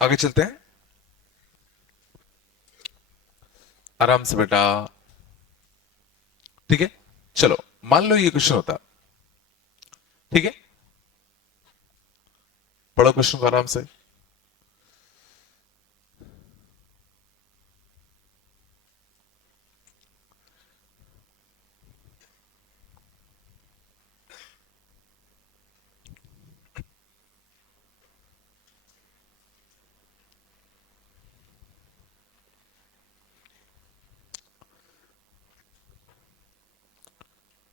आगे चलते हैं आराम से बेटा। ठीक है, चलो मान लो ये क्वेश्चन होता। ठीक है, पढ़ो क्वेश्चन को आराम से।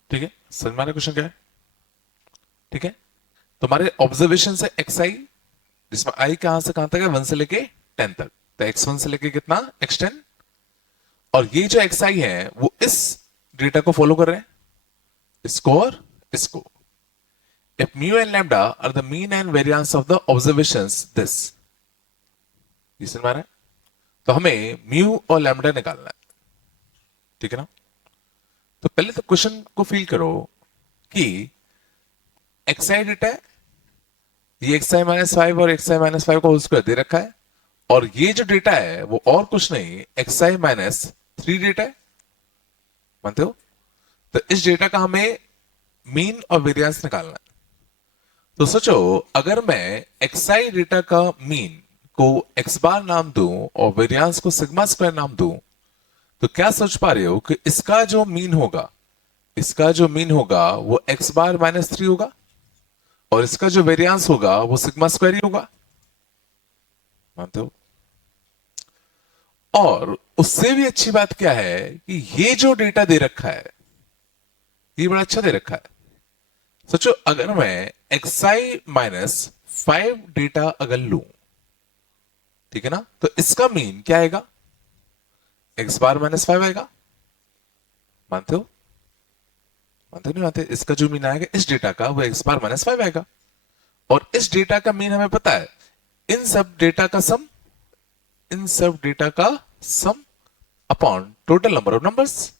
ठीक है, समझ में आ रहा क्वेश्चन क्या है? ठीक है, तुम्हारे ऑब्जर्वेशन से एक्स आई, जिसमें आई कहां से कहां तक है, 1 से लेके 10 तक, तो x1 से लेके कितना, x10। और ये जो एक्स आई है वो इस डेटा को फॉलो कर रहे हैं, इसको और इसको। If mu and lambda are the mean and variance of the observations, this, ये समझ में आ रहा है? तो हमें म्यू और लैम्डा निकालना है। ठीक है ना? तो पहले तो क्वेश्चन को फील करो कि एक्स आई डेटा है, ये एक्स आई माइनस फाइव और एक्स आई माइनस फाइव का होल स्क्वायर दे रखा है, और ये जो डेटा है वो और कुछ नहीं, x i minus three data है। मानते हो? तो इस डेटा का हमें मीन और वेरिएंस निकालना है। तो सोचो, अगर मैं एक्स आई डेटा का मीन को एक्स बार नाम दूं और वेरिएंस को सिग्मा स्क्वायर नाम दूं, तो क्या सोच पा रहे हो कि इसका जो मीन होगा, इसका जो मीन होगा वो एक्स बार माइनस थ्री होगा, और इसका जो वेरिएंस होगा वो सिग्मा स्क्वायर ही होगा। मानते हो? और उससे भी अच्छी बात क्या है कि ये जो डेटा दे रखा है ये बड़ा अच्छा दे रखा है। सोचो, अगर मैं x i minus five data अगर लूं, ठीक है ना, तो इसका मीन क्या आएगा, एक्स बार माइनस फाइव आएगा। मानते हो? मानते नहीं मानते? इसका जो मीन आएगा इस डेटा का वो एक्स बार माइनस फाइव आएगा, और इस डेटा का मीन हमें पता है, इन सब डेटा का सम, इन सब डेटा का सम upon total number of numbers.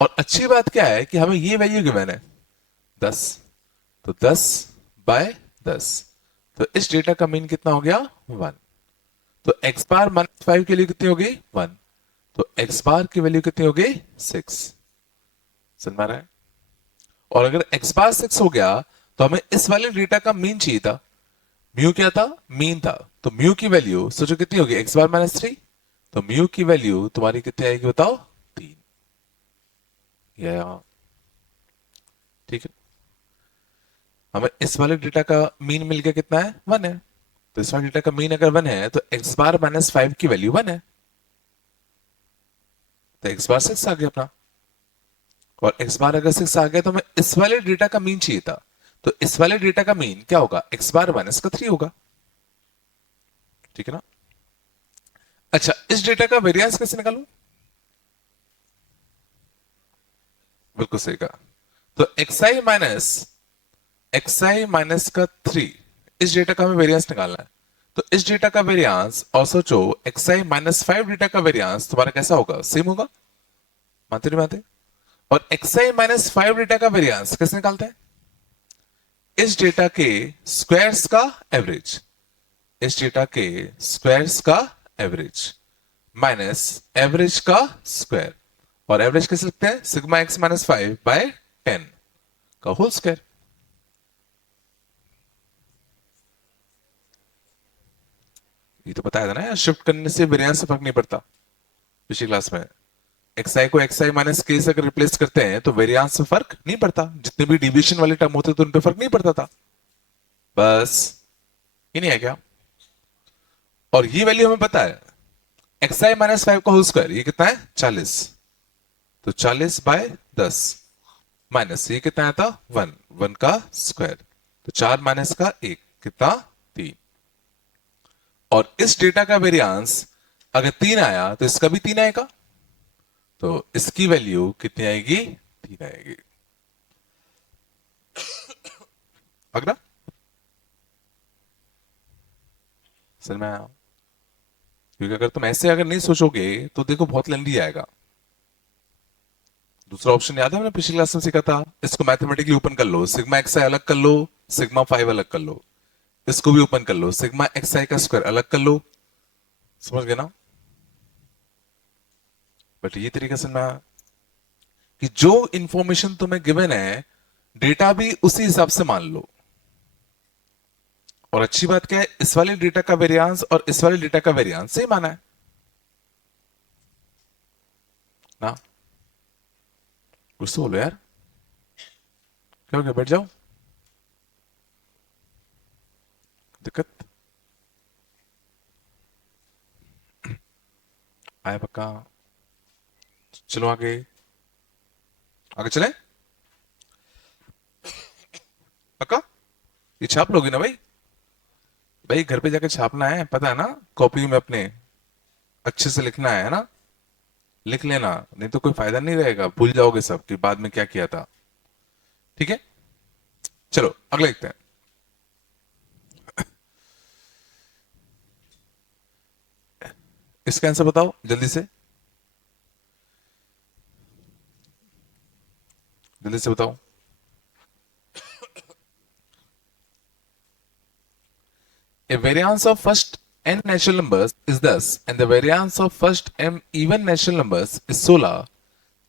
और अच्छी बात क्या है कि हमें ये वैल्यू गिवन है 10, तो 10 बाय 10, तो इस डेटा का मीन कितना हो गया, 1। तो एक्स बार माइनस फाइव के लिए कितनी होगी, 1। तो एक्स बार की वैल्यू कितनी होगी, 6। समझ में आ रहा है? और अगर एक्स बार 6 हो गया तो हमें इस वाले डेटा का मीन चाहिए था। म्यू क्या था, मीन था। तो म्यू की वैल्यू सोचो कितनी होगी, एक्स बार माइनस थ्री। तो म्यू की वैल्यू तुम्हारी कितनी आएगी बताओ, 3। या ठीक है, हमें इस वाले डेटा का मीन मिल गया, कितना है, 1 है। तो इस वाले डेटा का मीन अगर 1 है तो एक्स बार माइनस फाइव की वैल्यू 1 है, तो एक्स बार 6 आ गया अपना। और एक्स बार अगर 6 आ गया तो हमें इस वाले डेटा का मीन चाहिए था, तो इस वाले डेटा का मीन क्या होगा, एक्स बार माइनस का 3 होगा। ठीक है ना? अच्छा, इस डेटा का वेरिएंस कैसे निकालूं? बिल्कुल सही कहा। तो एक्स आई माइनस का 3, इस डेटा का हमें वेरिएंस निकालना है। तो इस डेटा का वेरिएंस, और सोचो x i minus five data का वेरिएंस तुम्हारा कैसा होगा, सेम होगा। मानते नहीं मानते? और x i minus five data का वेरिएंस कैसे निकालते हैं, इस डेटा के स्क्वायर्स का एवरेज, इस डेटा के स्क्वायर्स का एवरेज माइनस एवरेज का स्क्वायर। और एवरेज कैसे लिखते हैं, sigma x minus five by 10 का होल स्क्वायर। ये तो बताया था ना यार, शिफ्ट करने से वेरिएंस से फर्क नहीं पड़ता। पिछली क्लास में एक्स आई को एक्स आई माइनस के से अगर रिप्लेस करते हैं तो वेरिएंस से फर्क नहीं पड़ता, जितने भी डिवीजन वाले टर्म होते थे उन पे फर्क नहीं पड़ता था। बस ये नहीं है क्या? और ये वैल्यू हमें पता है, एक्स आई माइनस फाइव का होल स्क्वायर ये कितना है, 40। तो 40 बाय 10 माइनस ये कितना आया था, 1, 1 का स्क्वायर। तो 4 माइनस का 1 कितना, 3। और इस डेटा का वेरिएंस अगर 3 आया तो इसका भी 3 आएगा, तो इसकी वैल्यू कितनी आएगी, 3 आएगी। अगला सर मैं, क्योंकि अगर तुम ऐसे अगर नहीं सोचोगे तो देखो बहुत लंबी आएगा। दूसरा ऑप्शन याद है, मैंने पिछली क्लास में सीखा था, इसको मैथमेटिकली ओपन कर लो, सिग्मा एक्स अलग कर लो, सिग्मा फाइव अलग कर लो। इसको भी ओपन कर लो, सिग्मा एक्स आई का स्क्वायर अलग कर लो, समझ गए ना। बट ये तरीका से ना कि जो इंफॉर्मेशन तुम्हें गिवन है डेटा भी उसी हिसाब से मान लो। और अच्छी बात क्या है, इस वाले डेटा का वेरिएंस और इस वाले डेटा का वेरिएंस सेम आना है ना। कुछ तो बोलो यार, क्या हो गया, बैठ जाओ, दिक्कत आया पक्का। चलो आगे, आगे चले पक्का। ये छाप लोगे ना भाई, भाई घर पे जाके छापना है, पता है ना, कॉपी में अपने अच्छे से लिखना है ना, लिख लेना, नहीं तो कोई फायदा नहीं रहेगा, भूल जाओगे सब कि बाद में क्या किया था। ठीक है, चलो अगला देखते हैं। इसका आंसर बताओ जल्दी से, जल्दी से बताओ। A variance of first n natural numbers is thus, and the variance of first m even natural numbers is 16,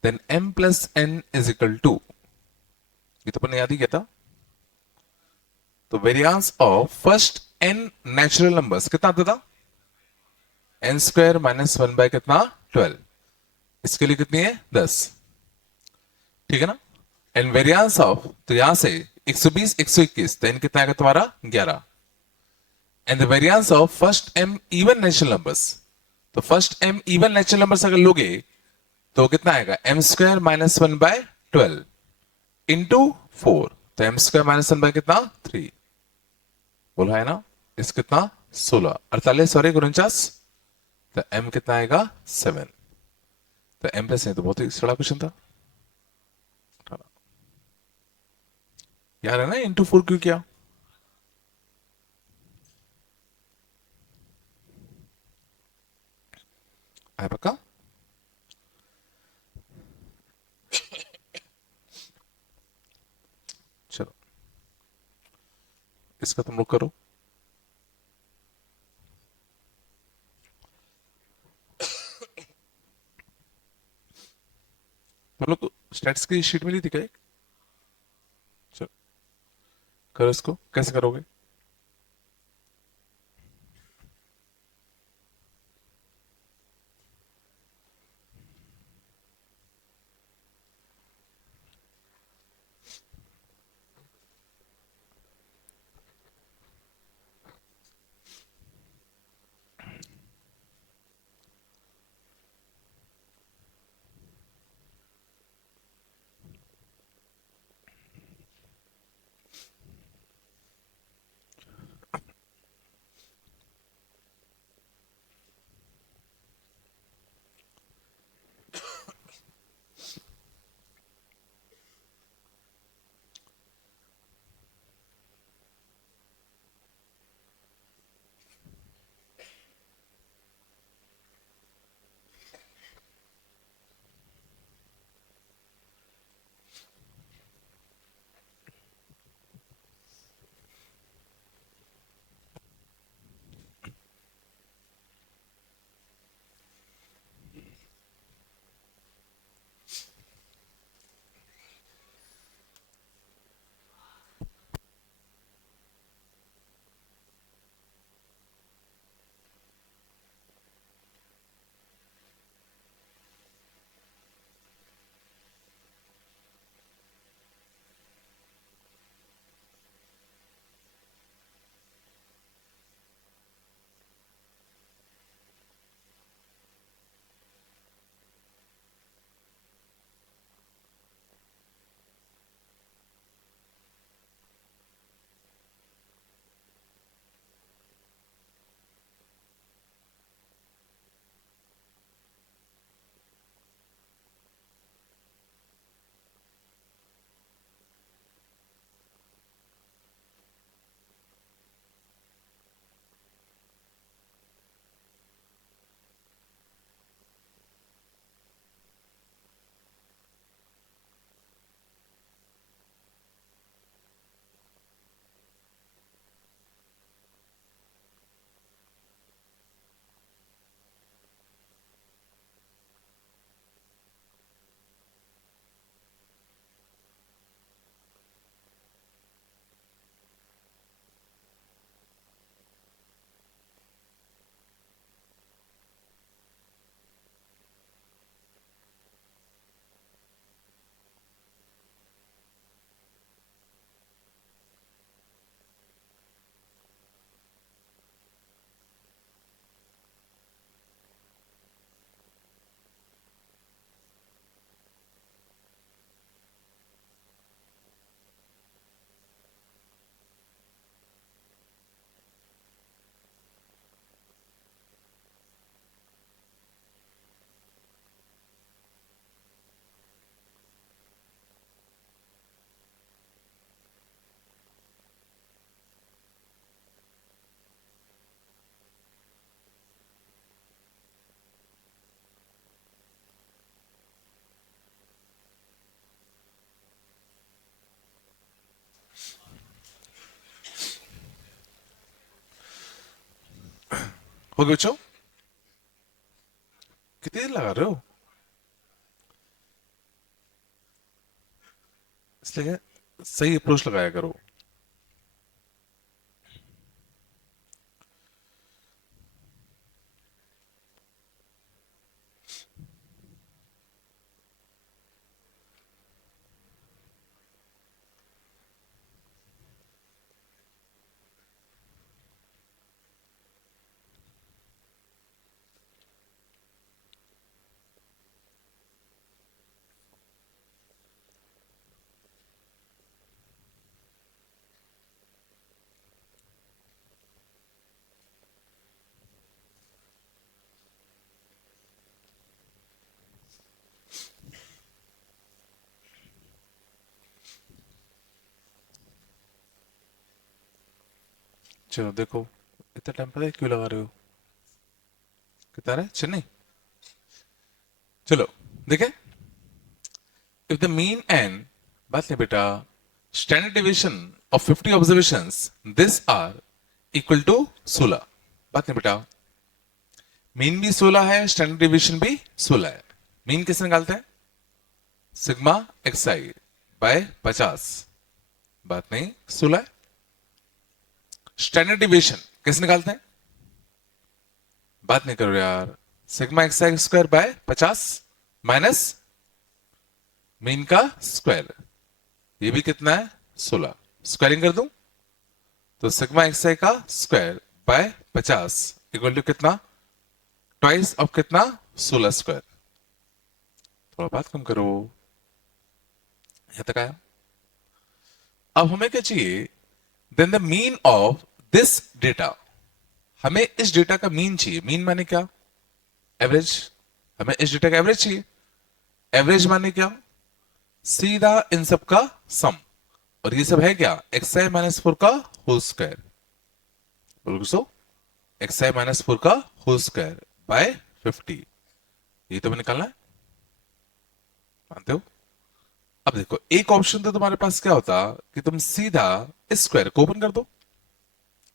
then m plus n is equal to, ये तो अपन ने याद ही किया था। तो variance of first n natural numbers कितना आता था, n स्क्वायर माइनस 1 बाय कितना 12, इसके लिए कितनी है 10, ठीक है ना। एंड वेरिएंस ऑफ, तो यहां से 120 121, तो n कितना आएगा तुम्हारा 11। And the variance of first m even natural numbers, तो first m even natural numbers अगर लोगे तो कितना आएगा m square minus 1 by 12 into 4, तो m स्क्वायर माइनस 1 बाय कितना 3, बोला है ना, इस कितना 16 48 सॉरी 49, तो m कितना आएगा 7, तो m प्लस नहीं, तो बहुत ही बड़ा क्वेश्चन था यार, है ना, इंटू 4 क्यों किया। है पक्का। चलो इसका तुम लोग करो, तुम लोग स्टैट्स की शीट मिली थी क्या एक? चलो करो, इसको कैसे करोगे। हो गया बच्चों? कितनी देर लगा रहे हो? इसलिए सही अप्रोच लगाया करो। चलो देखो, इतना टाइम पता है क्यों लगा रहे हो? कितना रहे चेन्नई? चलो देखे, इफ द मीन एंड, बात नहीं बेटा, standard deviation of 50 observations this are equal to 16। बात नहीं बेटा, मीन भी 16 है, स्टैंडर्ड डिविएशन भी 16 है। मीन कैसे निकालते हैं? सिग्मा एक्स आई बाय 50। बात नहीं, 16 है। स्टैंडर्ड डिविएशन कैसे निकालते हैं? बात नहीं करो यार, sigma x I square by 50 minus mean का स्क्वायर, ये भी कितना है? 16। स्क्वायरिंग कर दूं तो सिग्मा एक्स आई का स्क्वायर बाय 50 इक्वल टू कितना? ट्वाइस ऑफ कितना? 16 स्क्वायर। थोड़ा बात कम करो। यहां तक आया? अब हमें क्या चाहिए? Then the mean of this data. हमें इस डेटा का मीन चाहिए। मीन माने क्या? एवरेज। हमें इस डेटा का एवरेज चाहिए। एवरेज माने क्या? सीधा इन सब का सम। और ये सब है क्या? एक्स आई माइनस 4 का होल स्क्वायर। बोलो सो, एक्स आई माइनस 4 का होल स्क्वायर बाय 50। ये तो निकालना है, मानते हो? अब देखो, एक ऑप्शन तो तुम्हारे पास क्या होता कि तुम सीधा इस स्क्वायर को ओपन कर दो।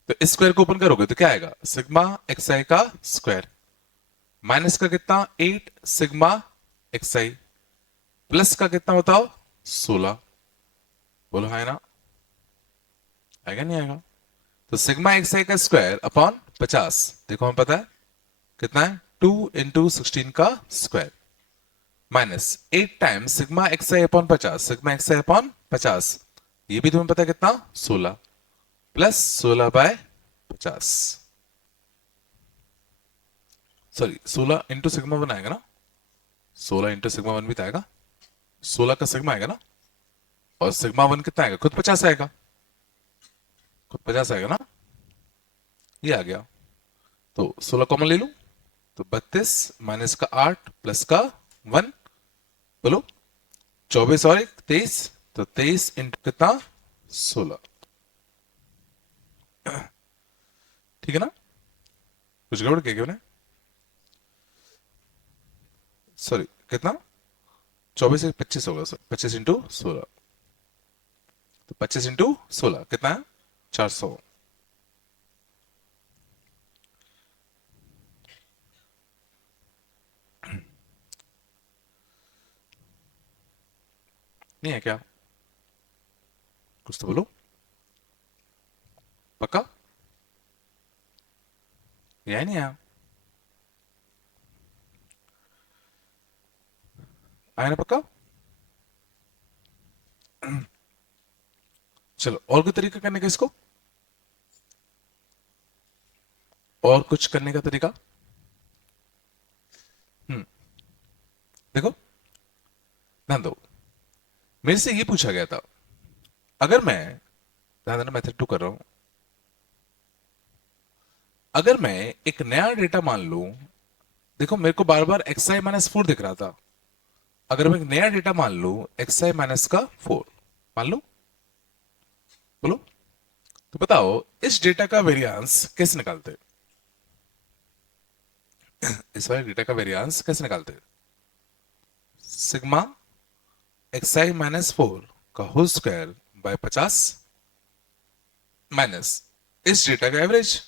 तो इस स्क्वायर को ओपन करोगे तो क्या आएगा? सिग्मा एक्स आई का स्क्वायर माइनस का कितना? 8 सिग्मा एक्स आई प्लस का कितना बताओ? 16। बोलो हाँ ना? आएगा नहीं आएगा? तो सिग्मा एक्स आई का स्क्वायर अपॉन 50, देखो हमें पता है कितना है? 2 इंटू 16 का square minus 8 times sigma x i upon 50, sigma x i upon 50, ये भी तुम्हें पता है कितना? 16 plus 16 by 50। Sorry, 16 into sigma one आएगा ना? 16 इंटू सिग्मा वन भी तो आएगा। 16 का सिग्मा आएगा ना? और सिग्मा वन कितना आएगा? खुद 50 आएगा। खुद 50 आएगा ना? ये आ गया। तो 16 कॉमन ले लूं तो 32 माइनस का 8 प्लस का 1, बोलो 24 और 1 23, तो 23 इंटू कितना? 16। ठीक है ना? कुछ गड़बड़ क्या क्यों? सॉरी, कितना? 24 से 25 होगा सर, 25 इंटू 16। तो 25 इंटू 16 कितना है? 400। नहीं है क्या? कुछ तो बोलो। पक्का? यह नहीं आया? आया ना पक्का? चलो, और कोई तरीका करने का इसको? और कुछ करने का तरीका? देखो, ध्यान दो, मेरे से ये पूछा गया था, अगर मैं, ध्यान देना मेथड 2 कर रहा हूं, अगर मैं एक नया डेटा मान लूं, देखो मेरे को बार बार एक्स आई माइनस 4 दिख रहा था, अगर मैं एक नया डेटा मान लूं एक्स आई माइनस का 4 मान लूं, बोलो, तो बताओ इस डेटा का वेरिएंस कैसे निकालते? इस वाले डेटा का वेरिएंस कैसे निकालते? सिग्मा एक्स आई माइनस 4 का होल स्क्वायर बाय 50 माइनस इस डेटा का एवरेज।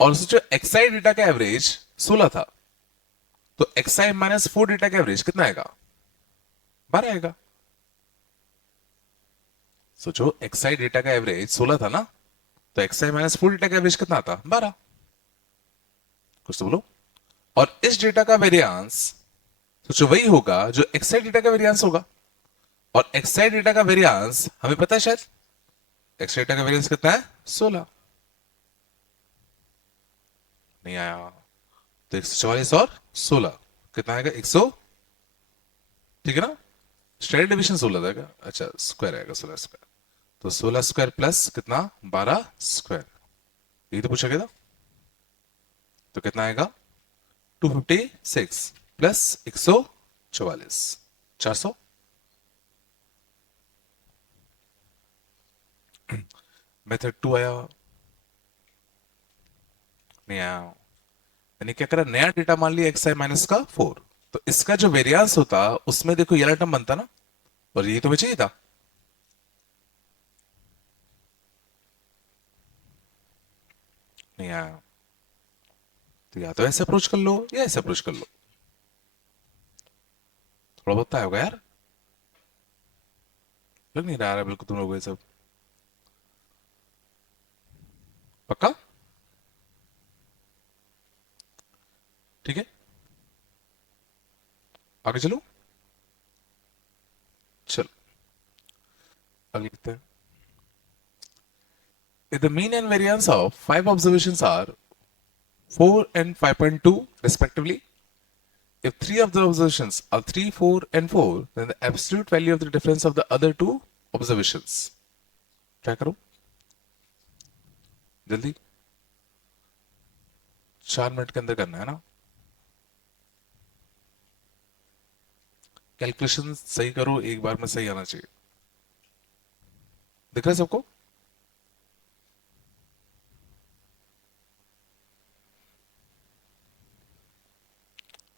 और सोचो एक्सआई डेटा का एवरेज 16 था, तो एक्सआई माइनस 4 डेटा का एवरेज कितना आएगा? 12 आएगा। सोचो एक्सआई डेटा का एवरेज 16 था ना, तो एक्सआई माइनस 4 डेटा का एवरेज कितना आता? 12। कुछ तो बोलो। और इस डेटा का वेरियांस सोचो वही होगा जो एक्सआई डेटा का वेरियांस होगा, और एक्सआई डेटा का वेरियांस हमें पता है शायद, एक्सआई डेटा का वेरियांस कितना है? 16। नहीं आया। तो 144 और 16 कितना आएगा? 100। ठीक है ना? स्टैंडर्ड डिवीजन 16 था क्या? अच्छा, स्क्वायर आएगा 16 स्क्वायर। तो 16 स्क्वायर प्लस कितना? 12 स्क्वायर। यही तो पूछा गया था। तो कितना आएगा? 256 प्लस 144, 400। मेथड 2 आया? नहीं आया। यानी क्या करा, नया डेटा मान लिया एक्स आई माइनस का 4, तो इसका जो वेरियांस होता उसमें देखो ये वाला टर्म बनता ना, और ये तो हमें चाहिए था। नहीं आया। तो या तो ऐसे अप्रोच कर लो या ऐसे अप्रोच कर लो। थोड़ा बहुत तो आया होगा यार। लग नहीं रहा है बिल्कुल तुम लोग ये सब। पक्का? ठीक है, आगे चलो। चलो आगे लिखते हैं। If the mean and variance of five observations are 4 and 5.2 respectively, if three of the observations are 3, 4 and 4, then the absolute value of the difference of the other two observations. क्या करो जल्दी, 4 मिनट के अंदर करना है ना। Calculation सही करो, एक बार में सही आना चाहिए। दिख रहा है सबको?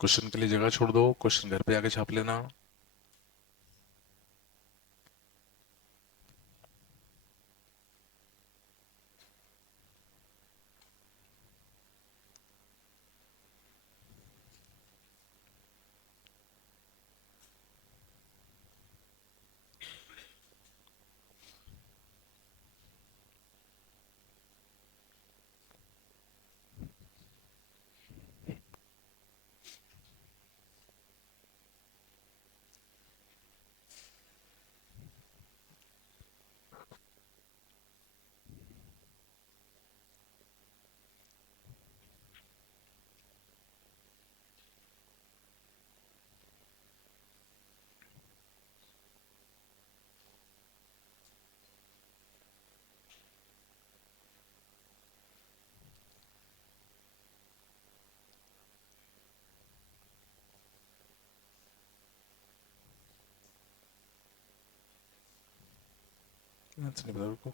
क्वेश्चन के लिए जगह छोड़ दो, क्वेश्चन घर पे आके छाप लेना। आंसर नहीं पता रुको।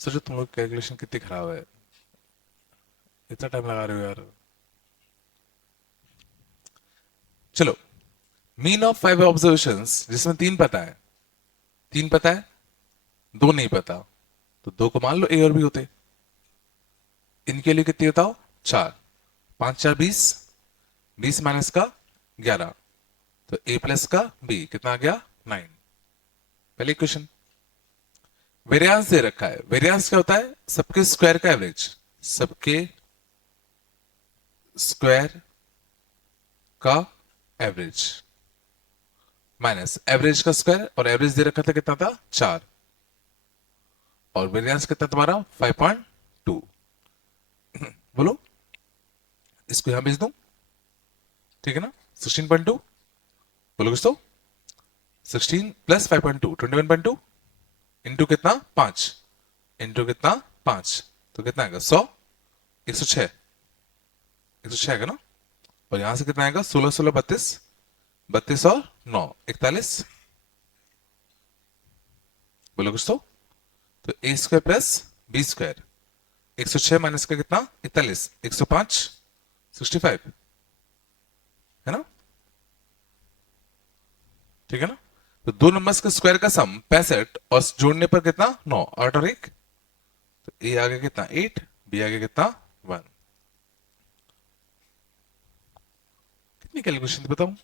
सोचो तुम लोग कैलकुलेशन कितनी खराब है, इतना टाइम लगा रहे हो यार। चलो, मीन ऑफ 5 ऑब्जर्वेशंस जिसमें 3 पता है, 3 पता है, 2 नहीं पता, तो 2 को मान लो ए और बी होते, इनके लिए कितनी बताओ 4, 5 4 20, 20 माइनस का 11, तो ए प्लस का बी कितना आ गया 9। पहले क्वेश्चन। वेरियांस दे रखा है, वेरियांस क्या होता है, सबके स्क्वायर का एवरेज, सबके स्क्वायर का एवरेज माइनस एवरेज का स्क्वायर, और एवरेज दे रखा था कितना था 4, और वेरियांस कितना तुम्हारा 5.2। बोलो इसको यहां भेज दूं, ठीक है ना, 16.2। बोलो कुछ तो, 16 प्लस 5.2 21.2 इंटू कितना 5, इंटू कितना 5, तो कितना आएगा 100, 106, 106 आएगा ना। और यहां से कितना आएगा 16 16 32, 32 और 9 41। बोलो कुछ तो a square plus b square, 106 minus का कितना 41, 105 65, है ना, ठीक है ना। तो दो नंबर्स के स्क्वायर का सम 65 और जोड़ने पर कितना 9, 8 और 1, तो ए आ गया कितना 8, बी आ गया कितना 1। कितनी कैलकुलेशन बताऊं,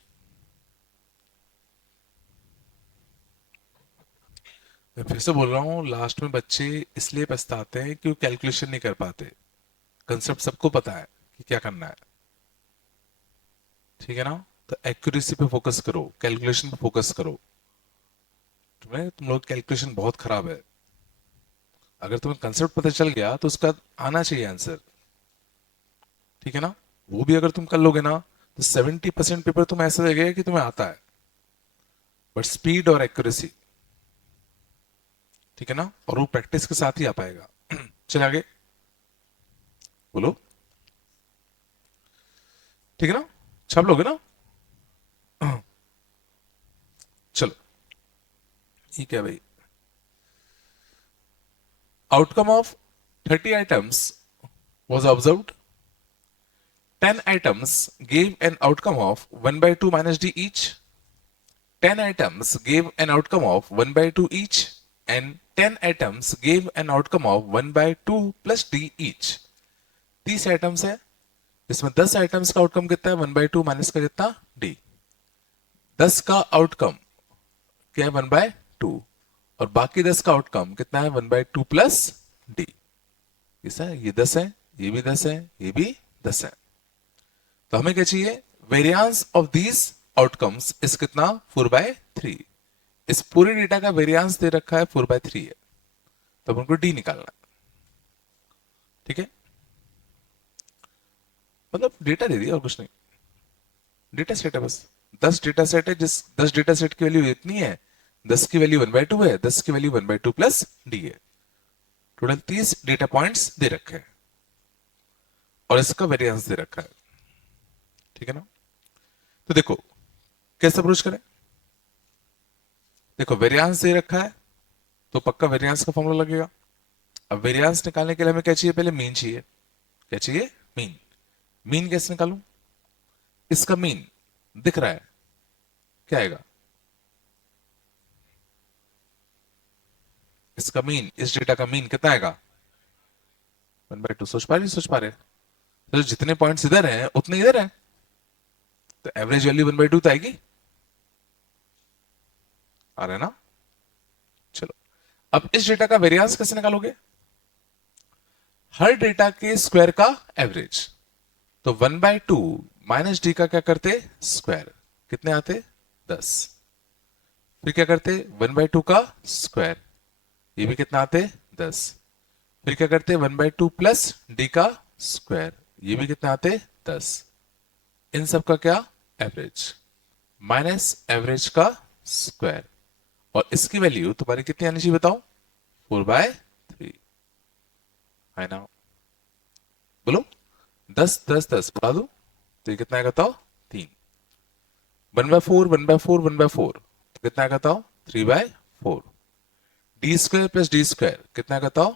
मैं फिर से बोल रहा हूं, लास्ट में बच्चे इसलिए पछताते हैं कि वो कैलकुलेशन नहीं कर पाते। कंसेप्ट सबको पता है कि क्या करना है, ठीक है ना। तो एक्यूरेसी पे फोकस करो, कैलकुलेशन पे फोकस करो। तुम लोग कैलकुलेशन बहुत खराब है। अगर तुम्हें कंसेप्ट पता चल गया तो उसका आना चाहिए आंसर, ठीक है ना। वो भी अगर तुम कर लोगे ना तो 70% पेपर तुम ऐसा लगेगा कि तुम्हें आता है, बट स्पीड और एक्यूरेसी, ठीक है ना, और वो प्रैक्टिस के साथ ही आ पाएगा। चल आगे बोलो, ठीक है ना, छाप लोगे ना। चलो ठीक है भाई। Outcome of 30 items was observed. 10 items gave an outcome of 1 by 2 minus d each. 10 items gave an outcome of 1 by 2 each, and 10 items gave an outcome of 1 by 2 plus d each. 30 items है, इसमें 10 items का outcome कितना है 1 by 2 minus का कितना D. 10 का outcome क्या है 1 बाय 2, और बाकी 10 का आउटकम कितना है 1 बाय 2 प्लस डी। ऐसा है, ये 10 है, ये भी 10 है, ये भी 10 है। तो हमें क्या चाहिए, वेरियांस ऑफ दीज आउटकम्स इस कितना 4/3। इस पूरे डेटा का वेरियांस दे रखा है 4/3 है, तो उनको डी निकालना है, ठीक है। मतलब डेटा दे दिया और कुछ नहीं, डेटा सेट है बस, 10 डेटा सेट है, जिस 10 डेटा सेट की वैल्यू इतनी है, 10 की वैल्यू 1/2 है, 10 की वैल्यू 1/2 प्लस डी है। टोटल 30 डेटा पॉइंट्स दे रखे हैं और इसका वेरिएंस दे रखा है, ठीक है ना। तो देखो कैसे अप्रोच करें, देखो वेरिएंस दे रखा है तो पक्का वेरिएंस का फॉर्मूला लगेगा। अब वेरिएंस निकालने के लिए हमें क्या चाहिए, पहले मीन चाहिए। क्या चाहिए, मीन। मीन कैसे निकालूं, इसका मीन दिख रहा है, क्या आएगा, इसका मीन, इस डेटा का मीन कितना आएगा 1/2। सोच पा रहे, सोच पा रहे, तो जितने पॉइंट्स इधर हैं उतने इधर हैं, तो एवरेज वैल्यू 1/2 तो आएगी, आ रहा है ना। चलो अब इस डेटा का वेरिएंस कैसे निकालोगे, हर डेटा के स्क्वायर का एवरेज, तो 1/2 माइनस डी का क्या करते स्क्वायर, कितने आते 10। फिर क्या करते 1/2 का स्क्वायर, ये भी कितना आते 10। फिर क्या करते 1/2 प्लस डी का स्क्वायर, ये भी कितना आते 10। इन सब का क्या एवरेज माइनस एवरेज का स्क्वायर, और इसकी वैल्यू तुम्हारी कितनी आनी चाहिए बताओ 4/3, है ना। बोलो 10 10 10 बढ़ा दो तो ये कितना आएगा बताओ 3। 1/4 1/4 1/4 तो कितना आएगा बताओ 3/4। D square plus D square कितना आएगा बताओ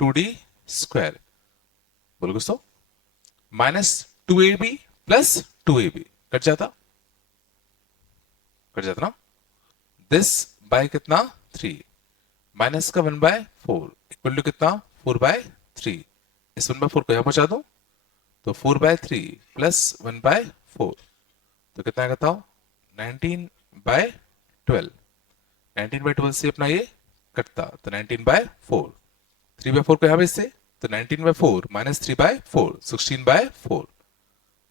2d स्क्वायर। बोलो कुछ तो, minus 2ab plus 2ab cut जाता ना, दिस बाय कितना 3, माइनस का 1/4 4 इक्वल टू कितना 4/3। इस 1/4 को यहां पहुंचा दो तो 4/3 प्लस 1/4 तो कितना है बताओ 19/12। 19/12 से अपना ये कटता तो 19/4। 3/4 को यहां भेजते तो 19/4 माइनस 3/4 16/4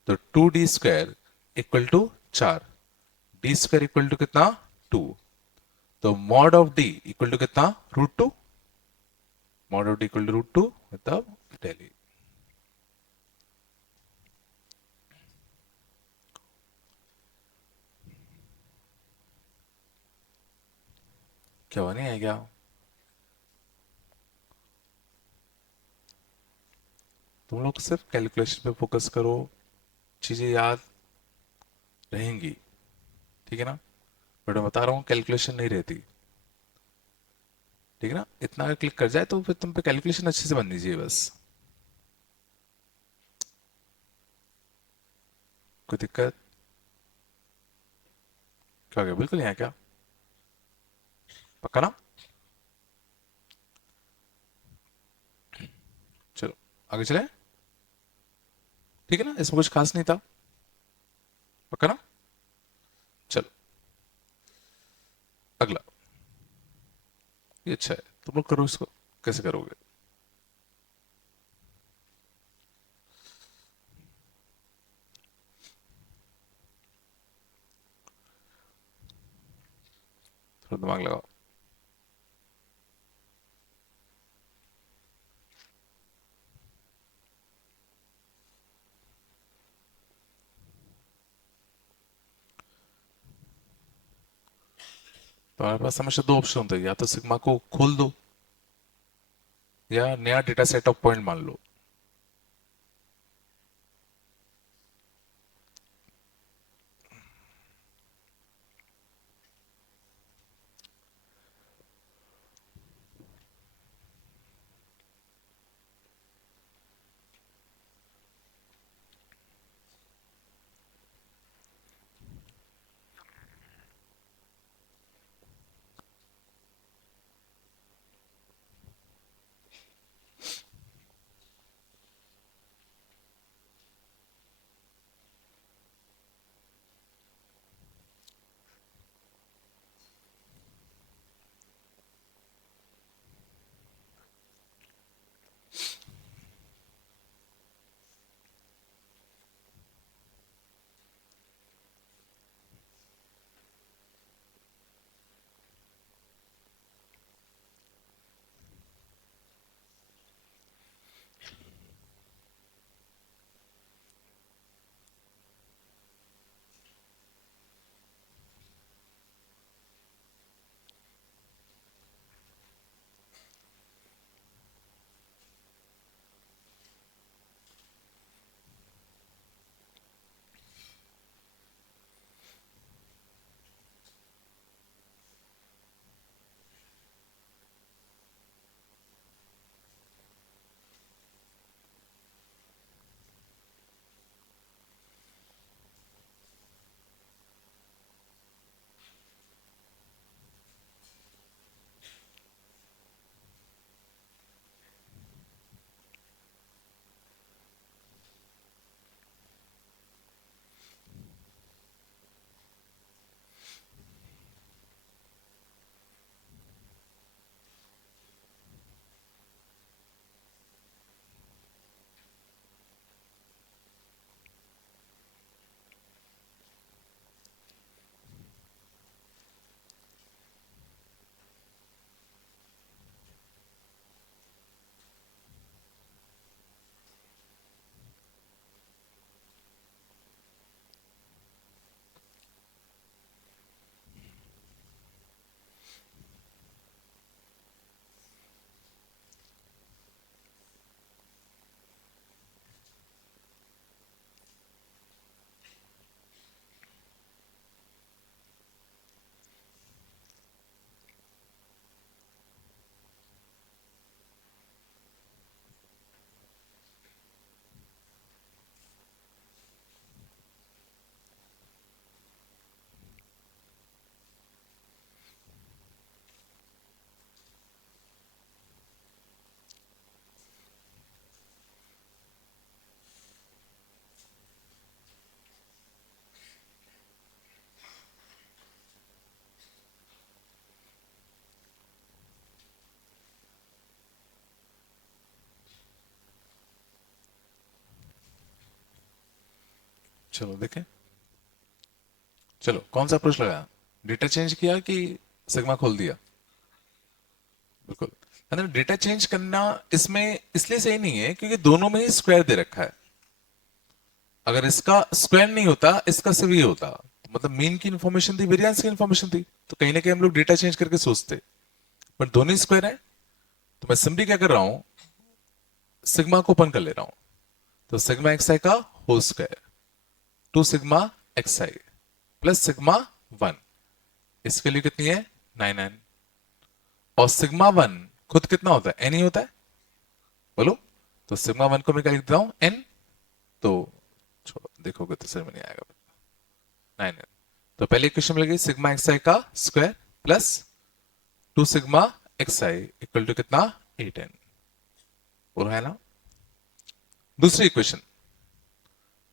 तो 2d² equal to 4। d² equal to कितना 2 तो mod of d equal to कितना √2। Mod of d equal to √2 मतलब डेली। क्या हुआ नहीं है क्या? तुम लोग सिर्फ कैलकुलेशन पे फोकस करो, चीजें याद रहेंगी, ठीक है ना। बट मैं बता रहा हूँ कैलकुलेशन नहीं रहती, ठीक है ना। इतना अगर क्लिक कर जाए तो फिर तुम पे कैलकुलेशन अच्छे से बननी चाहिए बस। कोई दिक्कत? क्या हो गया, बिल्कुल यहाँ क्या, पक्का ना? चलो आगे चले, ठीक है ना, इसमें कुछ खास नहीं था, पक्का ना। चलो अगला, ये अच्छा है, तुम लोग करो इसको। कैसे करोगे? थोड़ा दिमाग लगाओ। तुम्हारे पास हमेशा दो ऑप्शन होते हैं, या तो सिग्मा को खोल दो या नया डेटा सेट ऑफ पॉइंट मान लो। चलो देखें, चलो कौन सा अप्रोच लगाया, डेटा चेंज किया कि सिग्मा खोल दिया? बिल्कुल, है ना। डेटा चेंज करना इसमें इसलिए सही नहीं है क्योंकि दोनों में ही स्क्वायर दे रखा है। अगर इसका स्क्वायर नहीं होता, इसका सिर्फ ये होता, तो मतलब मीन की इंफॉर्मेशन थी, वेरिएंस की इंफॉर्मेशन थी, तो कहीं ना कहीं हम लोग डेटा चेंज करके सोचते, पर दोनों ही स्क्वायर है। तो मैं सिंपली क्या कर रहा हूं, सिग्मा को ओपन कर ले रहा हूं। तो सिग्मा एक्स आई का whole square, two sigma x i plus sigma one, इसकी वैल्यू कितनी है, 9 एन। और सिग्मा वन खुद कितना होता है, एन ही होता है, बोलो। तो सिग्मा वन को मैं क्या लिख देता हूं, एन। तो छोड़ो, देखोगे तो समझ में नहीं आएगा, 9 एन। तो पहले इक्वेशन मिल गई सिग्मा एक्स आई का square plus two sigma x i equal to कितना, 8 एन। बोलो है ना। दूसरी इक्वेशन,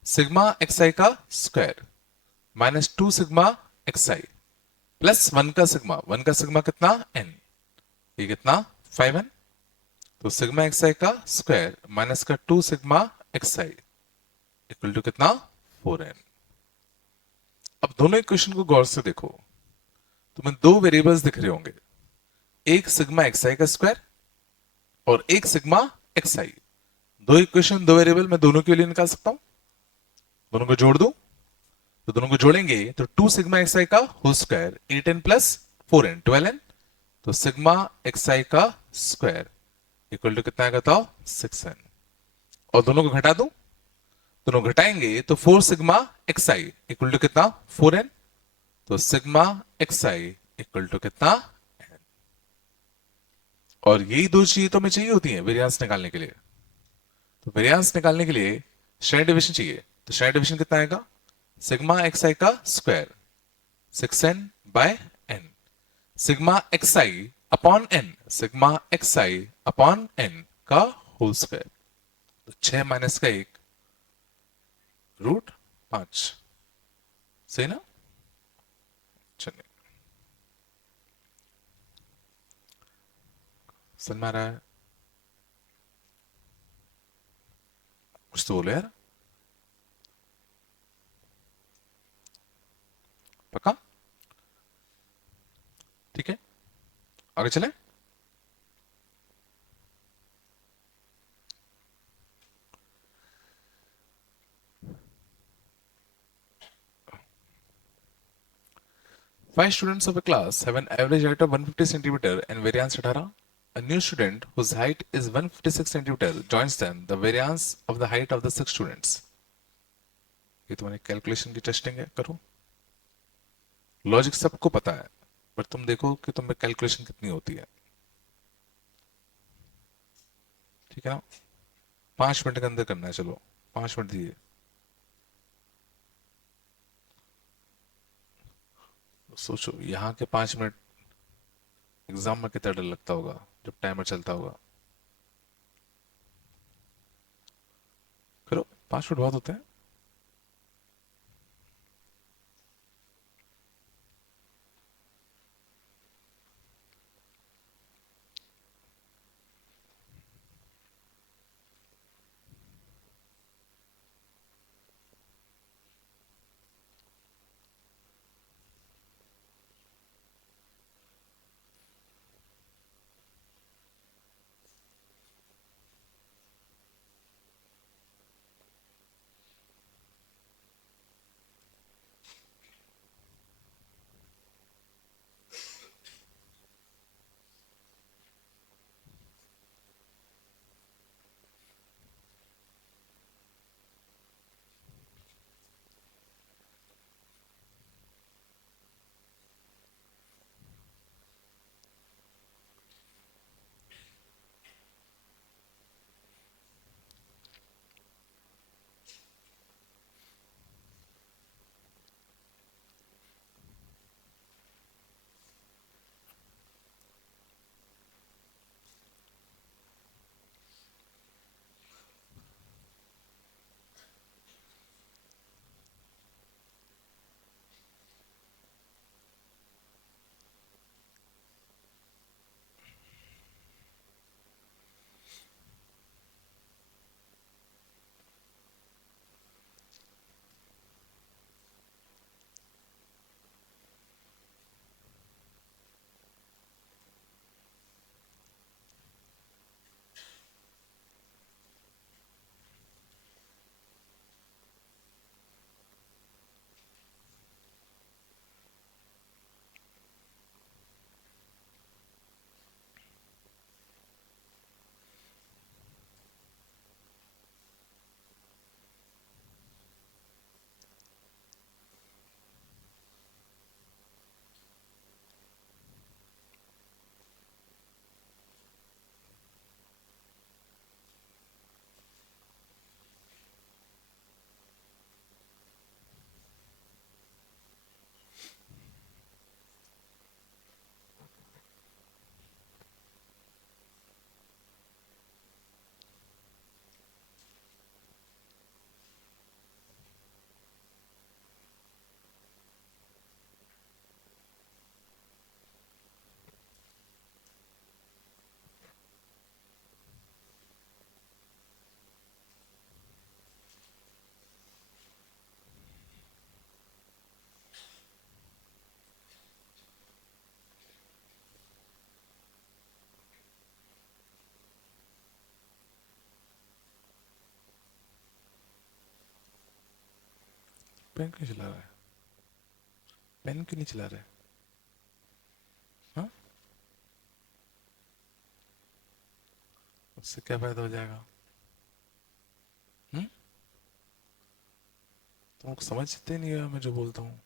सिग्मा एक्स आई का square minus two sigma x i plus one का सिग्मा कितना, एन, ये कितना, 5 एन। तो सिग्मा एक्स आई का स्क्वायर माइनस का two sigma x i equal to कितना, 4 एन। अब दोनों इक्वेशन को गौर से देखो, तुम्हें दो वेरिएबल्स दिख रहे होंगे, एक सिग्मा एक्स आई का स्क्वायर और एक सिग्मा एक्स आई। दो इक्वेशन दो वेरिएबल, मैं दोनों के लिए निकाल सकता हूं, दोनों को जोड़ दूं। तो दोनों को जोड़ेंगे तो टू सिग्मा एक्स आई का whole square 8 n plus 4 n 12 n. तो सिग्मा एक्स आई का स्क्वायर इक्वल टू कितना आएगा, बताओ, 6 एन। और दोनों को घटा दूं, दोनों घटाएंगे तो 4 sigma x i equal to कितना, 4 एन। तो sigma x i equal to कितना, एन। और यही दो चीजें तो हमें चाहिए होती हैं वेरिएंस निकालने के लिए। तो वेरिएंस निकालने के लिए स्टैंडर्ड डिविएशन चाहिए। तो स्टैंडर्ड डिविएशन कितना आएगा, सिग्मा एक्स आई का square 6 n by n, sigma x i upon n, sigma x i upon n का होल स्क्वायर। तो 6 माइनस का 1 रूट 5, सही ना। चलिए, समझ में आ रहा है, कुछ तो बोलो यार, पक्का, ठीक है, आगे चले। Five students of a class have an average height of 150 centimeter and variance 18. A new student whose height is 156 centimeter joins them. The variance of the height of the six students. ये तुम्हारी calculation की testing है, करो। Logic सबको पता है, पर तुम देखो कि तुम में कैलकुलेशन कितनी होती है, ठीक है ना। 5 मिनट के अंदर करना है, चलो 5 मिनट दिए। सोचो यहाँ के 5 मिनट एग्जाम में कितना डर लगता होगा जब टाइमर चलता होगा। करो, 5 मिनट बहुत होते हैं। पेन क्यों चला रहा है? पेन क्यों नहीं चला रहा है? हाँ, उससे क्या फायदा हो जाएगा? हम्म, तुमको समझते नहीं है मैं जो बोलता हूँ।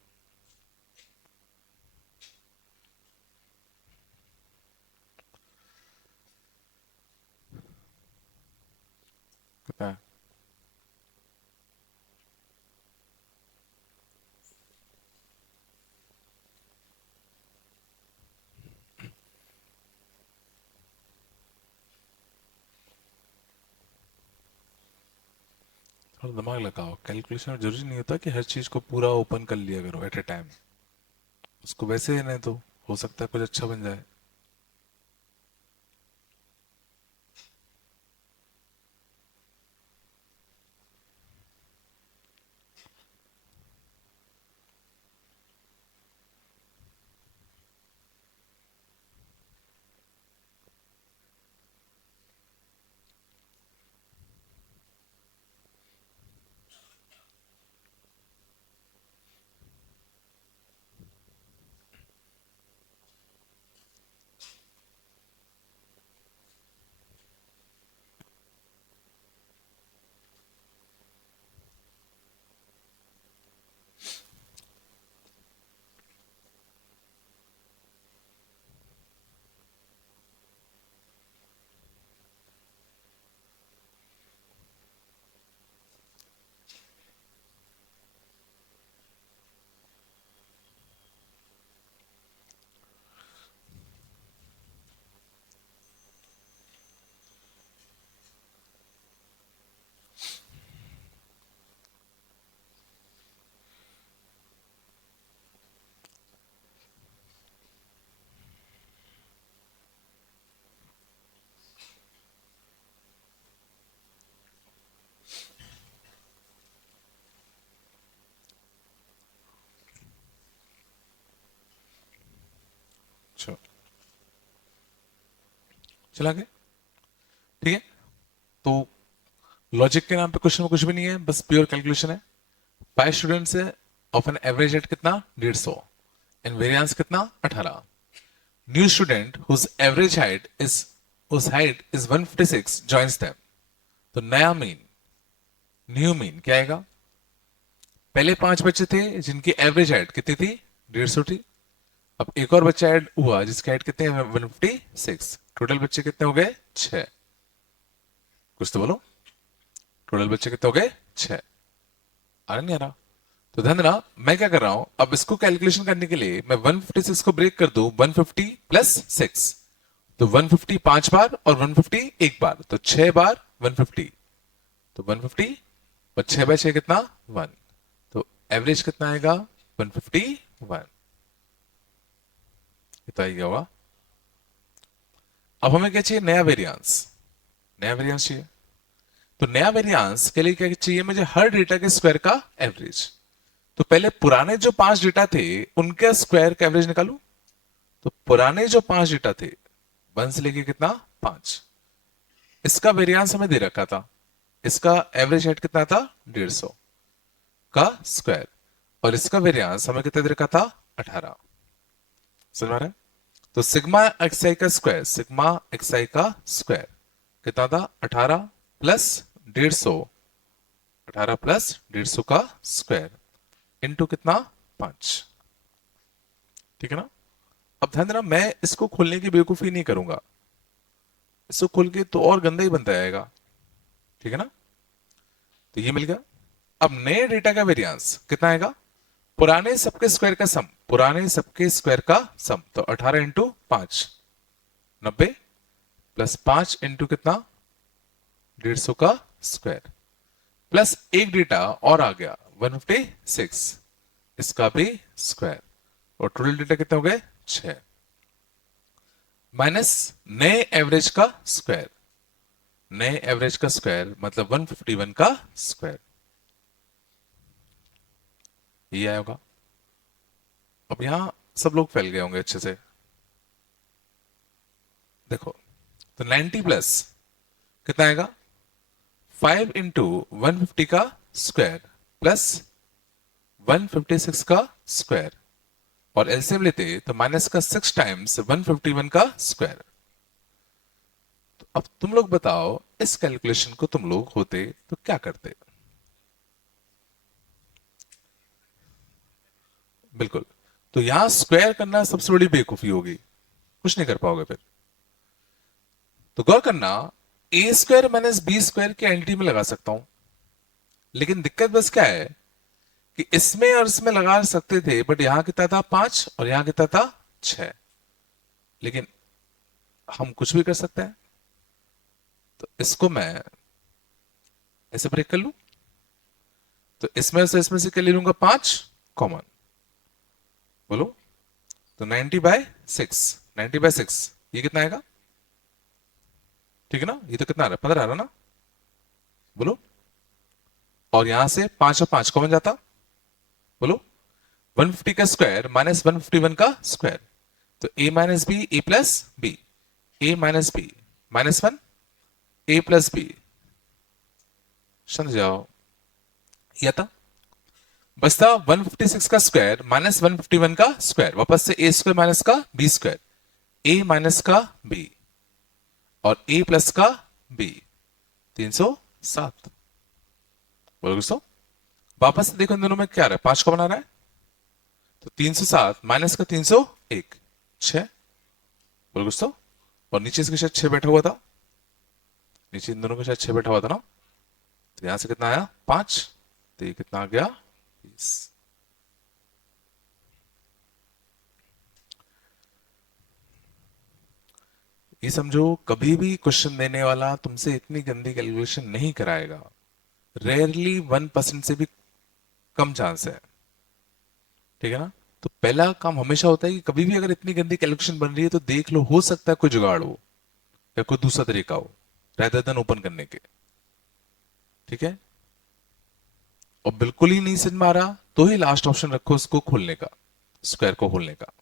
पता है? थोड़ा दिमाग लगाओ, कैलकुलेशन जरूरी नहीं होता कि हर चीज को पूरा ओपन कर लिया करो एट ए टाइम। उसको वैसे ही नहीं तो हो सकता है कुछ अच्छा बन जाए। अच्छा, चला गया। ठीक है, तो लॉजिक के नाम पे क्वेश्चन में कुछ भी नहीं है, बस प्योर कैलकुलेशन है। 5 स्टूडेंट्स है, ऑफ एन एवरेज एट कितना 150, इन वेरियंस कितना 18। New student whose average height is 156 joins them. तो नया मीन, न्यू मीन क्या आएगा? पहले 5 बच्चे थे जिनकी एवरेज हाइट कितनी थी? 150 थी। अब एक और बच्चा ऐड हुआ जिसकी हाइट कितनी है? 156। टोटल बच्चे कितने हो गए? 6। कुछ तो बोलो, टोटल बच्चे कितने हो गए? 6। आ रहा नहीं आ रहा? तो ध्यान देना, मैं क्या कर रहा हूं, अब इसको कैलकुलेशन करने के लिए मैं 156 को ब्रेक कर दूं 150 प्लस 6। तो 150 5 बार और 150 एक बार, तो 6 बार 150। तो 150 और 6 बाय 6 कितना? 1। तो एवरेज कितना आएगा? 151। इतना ही होगा। अब हमें क्या चाहिए? नया वेरिएंस। नया वेरिएंस चाहिए। तो नया वेरिएंस के लिए क्या चाहिए मुझे? हर डेटा के स्क्वायर का एवरेज। तो पहले पुराने जो 5 डेटा थे उनके स्क्वायर का एवरेज निकालू। तो पुराने जो 5 डेटा थे, 1 से लेके कितना? 5, इसका वेरिएंस हमें दे रखा था। इसका एवरेज हाइट कितना था? 150 का स्क्वायर। और इसका वेरिएंस हमें कितना दे रखा था? 18। समझ में आ रहा है? तो सिग्मा एक्सआई का स्क्वायर, सिग्मा एक्सआई का स्क्वायर कितना था? 18 प्लस 150, 18 प्लस 150 का स्क्वायर इनटू कितना? 5। ठीक है ना? अब ध्यान देना, मैं इसको खोलने की बेवकूफी नहीं करूंगा। इसको खोल के तो और गंदा ही बनता जाएगा। ठीक है ना? तो ये मिल गया। अब नए डेटा का वेरिएंस कितना आएगा? पुराने सबके स्क्वायर का सम, पुराने सबके स्क्वायर का सम। तो 18 इंटू 5, 90, प्लस 5 इंटू कितना? 150 का स्क्वायर, प्लस एक डेटा और आ गया 156, इसका भी स्क्वायर। और टोटल डेटा कितने हो गए? 6। माइनस नए एवरेज का स्क्वायर, नए एवरेज का स्क्वायर मतलब 151 का स्क्वायर। ये आया होगा। अब यहां सब लोग फैल गए होंगे अच्छे से। देखो, तो 90 प्लस कितना आएगा? 5 इंटू 150 का स्क्वायर प्लस 156 का स्क्वायर, और एलसीएम लेते तो माइनस का 6 टाइम्स 151 का स्क्वायर। तो अब तुम लोग बताओ इस कैलकुलेशन को तुम लोग होते तो क्या करते। बिल्कुल। तो यहां स्क्वायर करना सबसे बड़ी बेवकूफी होगी, कुछ नहीं कर पाओगे फिर। तो गौर करना, ए स्क्वायर माइनस बी स्क्वायर के एंटी में लगा सकता हूं, लेकिन दिक्कत बस क्या है कि इसमें और इसमें लगा सकते थे, बट यहां कितना था 5 और यहां कितना था 6। लेकिन हम कुछ भी कर सकते हैं, तो इसको मैं ऐसे ब्रेक कर लूं, तो इसमें से क्या ले लूंगा 5 कॉमन, बोलो। तो 90/6, 90/6 ये कितना आएगा, ठीक है ना, ये तो कितना आ रहा है 15 आ रहा ना, बोलो। और यहां से 5 और 5 कॉमन जाता, बोलो। 150 का स्क्वायर माइनस 151 का स्क्वायर, तो ए माइनस बी ए प्लस बी, ए माइनस बी -1 ए प्लस बी, समझ जाओ। यह था बचता 156 का स्क्वायर माइनस 151 का स्क्वायर, वापस से ए स्क्वायर माइनस का बी स्क्वायर, ए माइनस का बी और ए प्लस का बी, 307। बोलो दोस्तों, वापस से देखो इन दोनों में क्या आ रहा है, 5 का बना रहा है, तो 307 माइनस का 301, 6। बोलो दोस्तों, और नीचे इसके शायद 6 बैठा हुआ था, नीचे इन दोनों के शायद 6 बैठा हुआ था ना, तो यहां से कितना आया 5, तो ये कितना आ गया 20। ये समझो, कभी भी क्वेश्चन देने वाला तुमसे इतनी गंदी कैलकुलेशन नहीं कराएगा, रेयरली 1% से भी कम चांस है, ठीक है ना। तो पहला काम हमेशा होता है कि कभी भी अगर इतनी गंदी कैलकुलेशन बन रही है तो देख लो, हो सकता है कोई जुगाड़ हो या कोई दूसरा तरीका हो रेदर देन ओपन करने के, ठीक है। और बिल्कुल ही नहीं समझ में आ रहा तो ही लास्ट ऑप्शन रखो उसको खोलने का, स्क्वायर को खोलने का।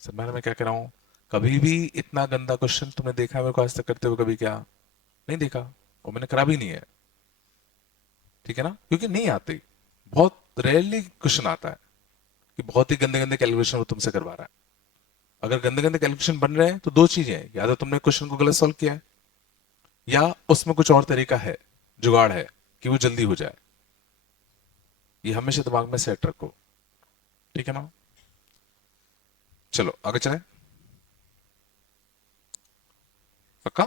समझ में आ रहा मैं क्या कह रहा हूं। कभी भी इतना गंदा क्वेश्चन तुमने देखा है मेरे को आज तक करते हुए कभी, क्या नहीं देखा, और मैंने करा भी नहीं है, ठीक है ना, क्योंकि नहीं आती, बहुत रेयरली क्वेश्चन आता है कि बहुत ही गंदे गंदे कैलकुलेशन वो तुमसे करवा रहा है। अगर गंदे गंदे कैलकुलेशन बन रहे हैं तो दो चीजें हैं, या तो तुमने क्वेश्चन को गलत सॉल्व किया है, या उसमें कुछ और तरीका है, जुगाड़ है कि वो जल्दी हो जाए। ये हमेशा दिमाग में सेट रखो, ठीक है ना। चलो आगे चले, पक्का।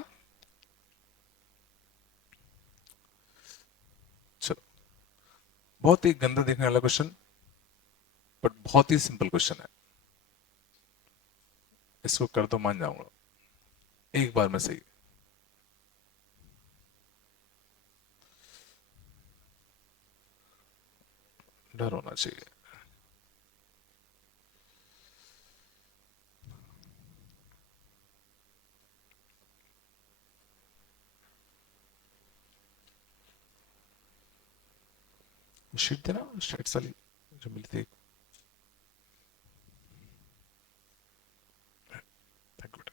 चलो, बहुत ही गंदा देखने वाला क्वेश्चन, बट बहुत ही सिंपल क्वेश्चन है, इसको कर दो मान जाऊंगा एक बार में सही। डर होना चाहिए। शीट देना, शीट वाली जो मिली थी, थैंक यू।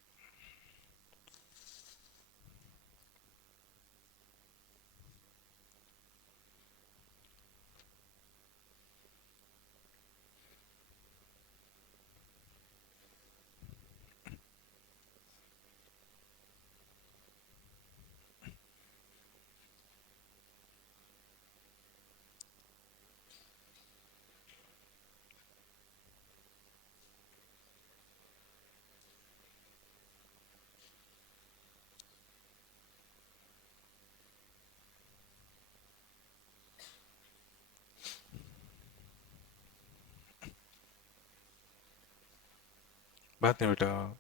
बात नहीं बेटा।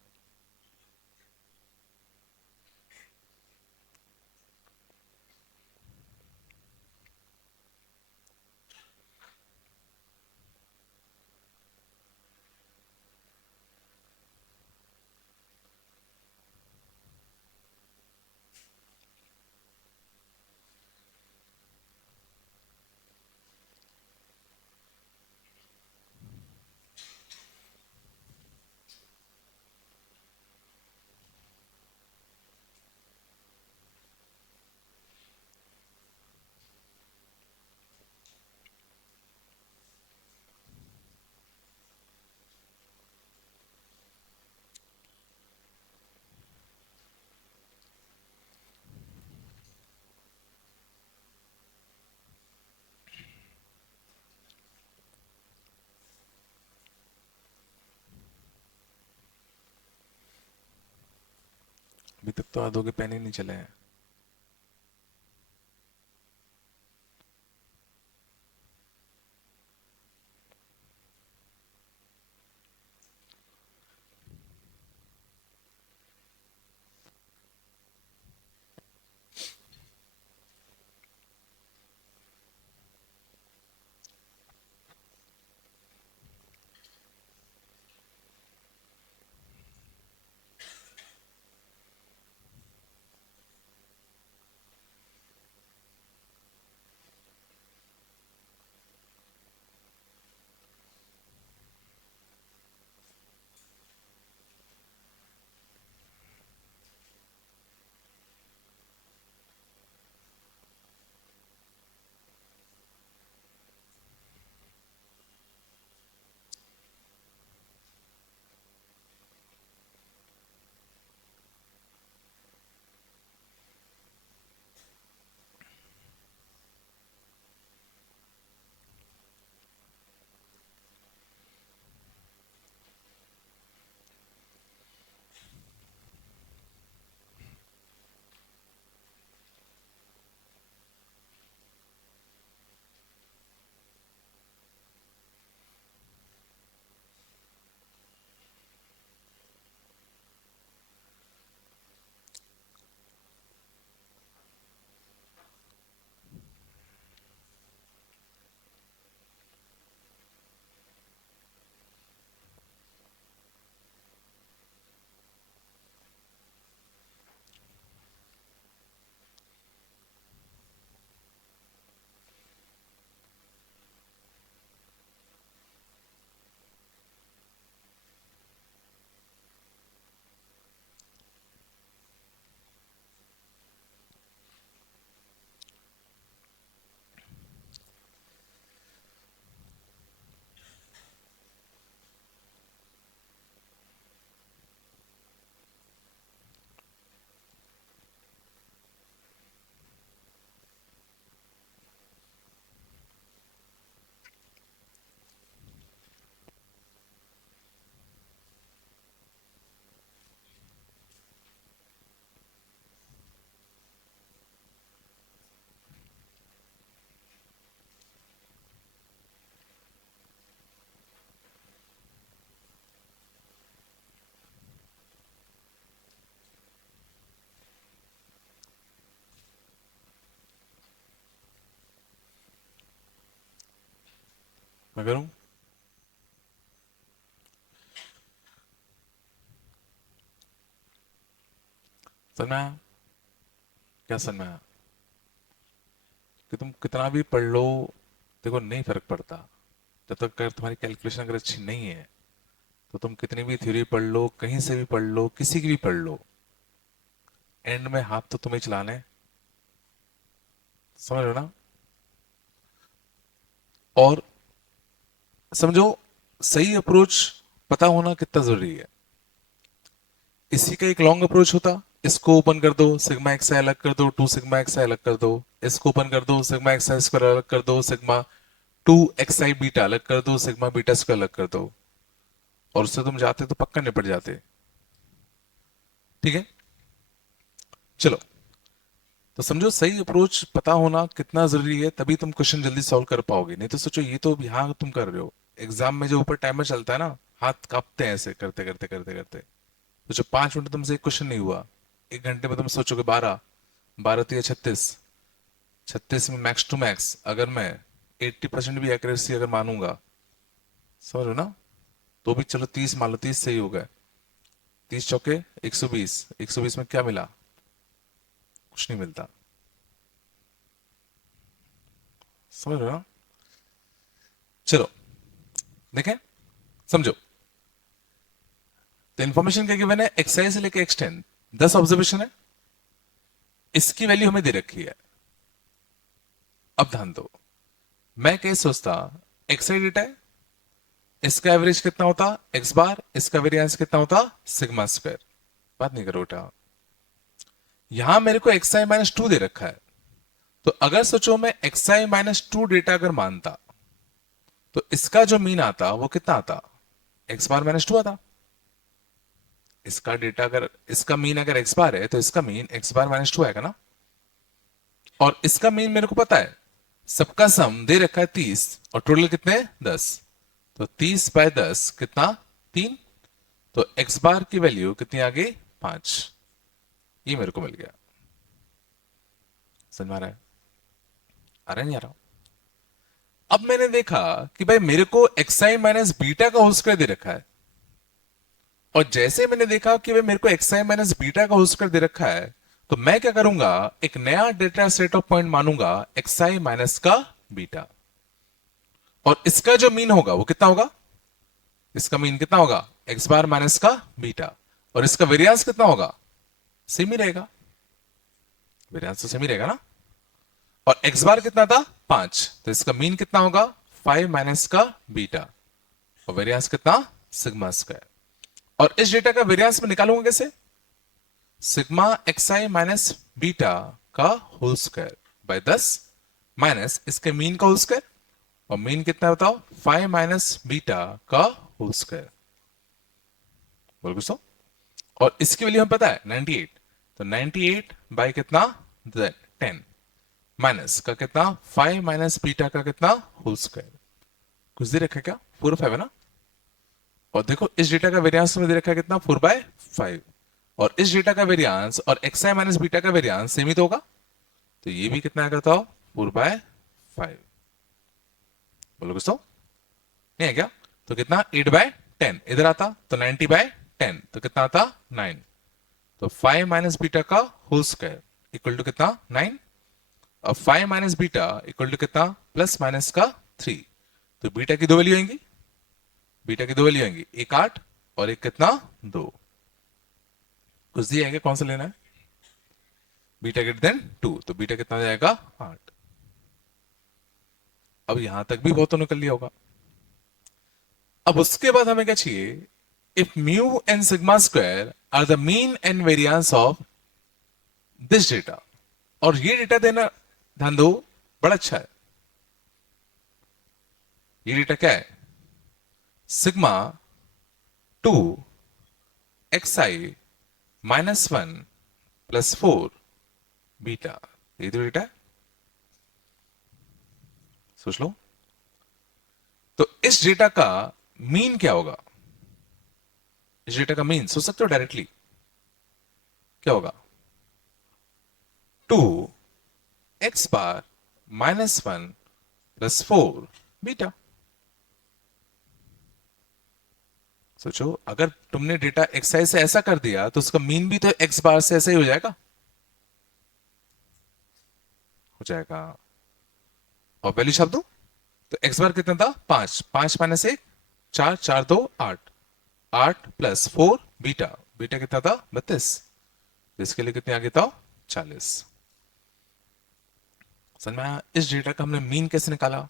अभी तक तो आधों के पेन ही नहीं चले हैं। मैं करूं? समझ में आया? क्या समझ में आया? कि तुम कितना भी पढ़ लो, देखो नहीं फर्क पड़ता। जब तक अगर तुम्हारी कैलकुलेशन अगर अच्छी नहीं है, तो तुम कितनी भी थ्योरी पढ़ लो, कहीं से भी पढ़ लो, किसी की भी पढ़ लो, एंड में हाथ तो तुम्हें चलाने हैं। समझ लो ना? और समझो, सही अप्रोच पता होना कितना जरूरी है। इसी का एक लॉन्ग अप्रोच होता, इसको ओपन कर दो, सिग्मा एक्स अलग कर दो, टू सिग्मा एक्स अलग कर दो। इसको ओपन कर दो, सिग्मा एक्स स्क्वायर अलग कर दो, सिग्मा टू एक्स आई बीटा अलग कर दो, सिग्मा बीटा स्क्वायर अलग कर दो। और उससे तुम जाते तो पक्का निपट जाते। ठीक है, चलो। तो समझो, सही अप्रोच पता होना कितना जरूरी है, तभी तुम क्वेश्चन जल्दी सॉल्व कर पाओगे। नहीं तो सोचो, ये तो यहाँ तुम कर रहे हो, एग्जाम में जो ऊपर टाइमर चलता है ना, हाथ कांपते हैं ऐसे करते करते करते करते। तो जो 5 मिनट तुमसे एक क्वेश्चन नहीं हुआ, 1 घंटे में तुम सोचोगे 12, 12 या 36, 36 में मैक्स टू मैक्स अगर मैं 80% भी एक्यूरेसी अगर मानूंगा, समझ रहे हो ना? तो भी चलो 30 मान लो, 30 सही हो गए। 30 चौके 120, 120 में क्या मिला? कुछ नहीं मिलता। समझ रहे हो ना? चलो देखें, समझो। तो इन्फॉर्मेशन क्या गिवन है? एक्स से लेकर x10, 10 ऑब्जर्वेशन है। इसकी वैल्यू हमें दे रखी है। अब ध्यान दो, मैं क्या सोचता, एक्स आई डेटा है, इसका एवरेज कितना होता? एक्स बार, इसका वेरिएंस कितना होता? Sigma square. बात नहीं करो बेटा। यहां मेरे को एक्स आई माइनस टू दे रखा है। तो अगर सोचो मैं x i minus to data अगर मानता, तो इसका जो मीन आता वो कितना आता? एक्स बार माइनस टू आता। इसका डेटा अगर इसका मीन अगर एक्स बार है तो इसका मीन एक्स बार माइनस टू आएगा ना, और इसका मीन मेरे को पता है, सबका सम दे रखा है 30 और टोटल कितने 10, तो 30/10 कितना 3, तो एक्स बार की वैल्यू कितनी आ गई 5, ये मेरे को मिल गया। समझ में आ रहा है, आ रहा है नहीं आ रहा? अब मैंने देखा कि भाई मेरे को एक्सआई माइनस बीटा का होल स्क्वायर दे रखा है, और जैसे मैंने देखा कि भाई मेरे को एक्सआई माइनस बीटा का होल स्क्वायर दे रखा है, तो मैं क्या करूंगा, एक नया डेटा सेट ऑफ पॉइंट मानूंगा एक्सआई माइनस का बीटा, और इसका जो मीन होगा वो कितना होगा, इसका मीन कितना होगा एक्स बार माइनस का बीटा, और इसका वेरियंस कितना होगा, सेम ही रहेगा, वेरियंस तो सेम ही रहेगा ना, और एक्स बार कितना था 5, तो इसका मीन कितना होगा 5 माइनस का बीटा, और वेरियंस कितना सिग्मा स्क्वायर, और इस डेटा का वेरियंस में निकालूंगा कैसे, सिग्मा एक्सआई माइनस बीटा का होल स्क्वायर बाय 10 माइनस इसके मीन का होल स्क्वायर, और मीन कितना है बताओ 5 माइनस बीटा का होल स्क्वायर, बोल कुछ तो? और इसकी वैल्यू हमें पता है 98, तो 98 बाय कितना 10 माइनस का कितना 5 माइनस बीटा का कितना होल स्क्वायर, कुछ दे रखा है क्या 4/5 है ना, और देखो इस डेटा का वेरियंस में दे रखा है कितना 4/5, और इस डेटा का वेरियंस और एक्सआई माइनस बीटा का वेरियंस सेम ही तो होगा, तो ये भी कितना आएगा बताओ 4/5, बोलो कुछ तो नहीं है क्या, तो कितना 8/10 इधर आता तो 90/10, तो कितना आता 9, तो 5 माइनस बीटा का होल स्क्वायर इक्वल टू कितना 9, अब 5 माइनस बीटा इक्वल टू कितना प्लस माइनस का 3, तो बीटा की दो वैल्यू आएंगी, बीटा की दो वैल्यू आएंगी, एक 8 और एक कितना 2, कुछ दिया है कौन सा लेना है, बीटा ग्रेटर देन 2, तो बीटा कितना जाएगा 8, अब यहां तक भी बहुत तो निकल लिया होगा। अब उसके बाद हमें क्या चाहिए, if mu and sigma square are the mean and variance of this data, और ये डेटा देना ध्यान दो बड़ा अच्छा है, ये डेटा क्या है सिग्मा 2 एक्सआई -1 + 4 बीटा, ये तो डेटा है, सोच लो, तो इस डेटा का मीन क्या होगा, इस डेटा का मीन सोच सकते हो डायरेक्टली क्या होगा 2 एक्स बार -1 + 4 बीटा, सोचो अगर तुमने डेटा एक्सआई से ऐसा कर दिया तो उसका मीन भी तो एक्स बार से ऐसा ही हो जाएगा, हो जाएगा, और वैल्यू छाप दो, तो एक्स बार कितना था 5, 5 माइनस 1 4, 4 2 8, 8 + 4 बीटा, बीटा कितना था 32, इसके लिए कितने आगे था 40, समझ में आया? इस डेटा का हमने मीन कैसे निकाला,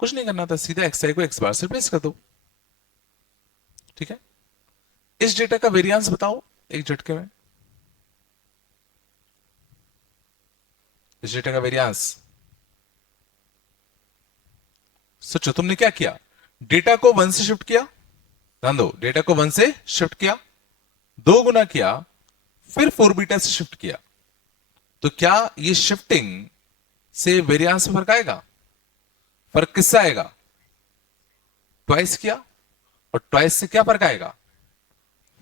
कुछ नहीं करना था, सीधा एक्सआई को एक्स बार से रिप्लेस कर दो, ठीक है। इस डेटा का वेरिएंस बताओ एक झटके में, इस डेटा का वेरिएंस, सोचो तुमने क्या किया, डेटा को 1 से शिफ्ट किया, ध्यान दो डेटा को 1 से शिफ्ट किया, 2 गुना किया, फिर 4 बीटा से शिफ्ट किया, तो क्या ये शिफ्टिंग से वेरिएंस में फर्क आएगा, फर्क किससे आएगा, ट्वाइस किया, और ट्वाइस से क्या फर्क आएगा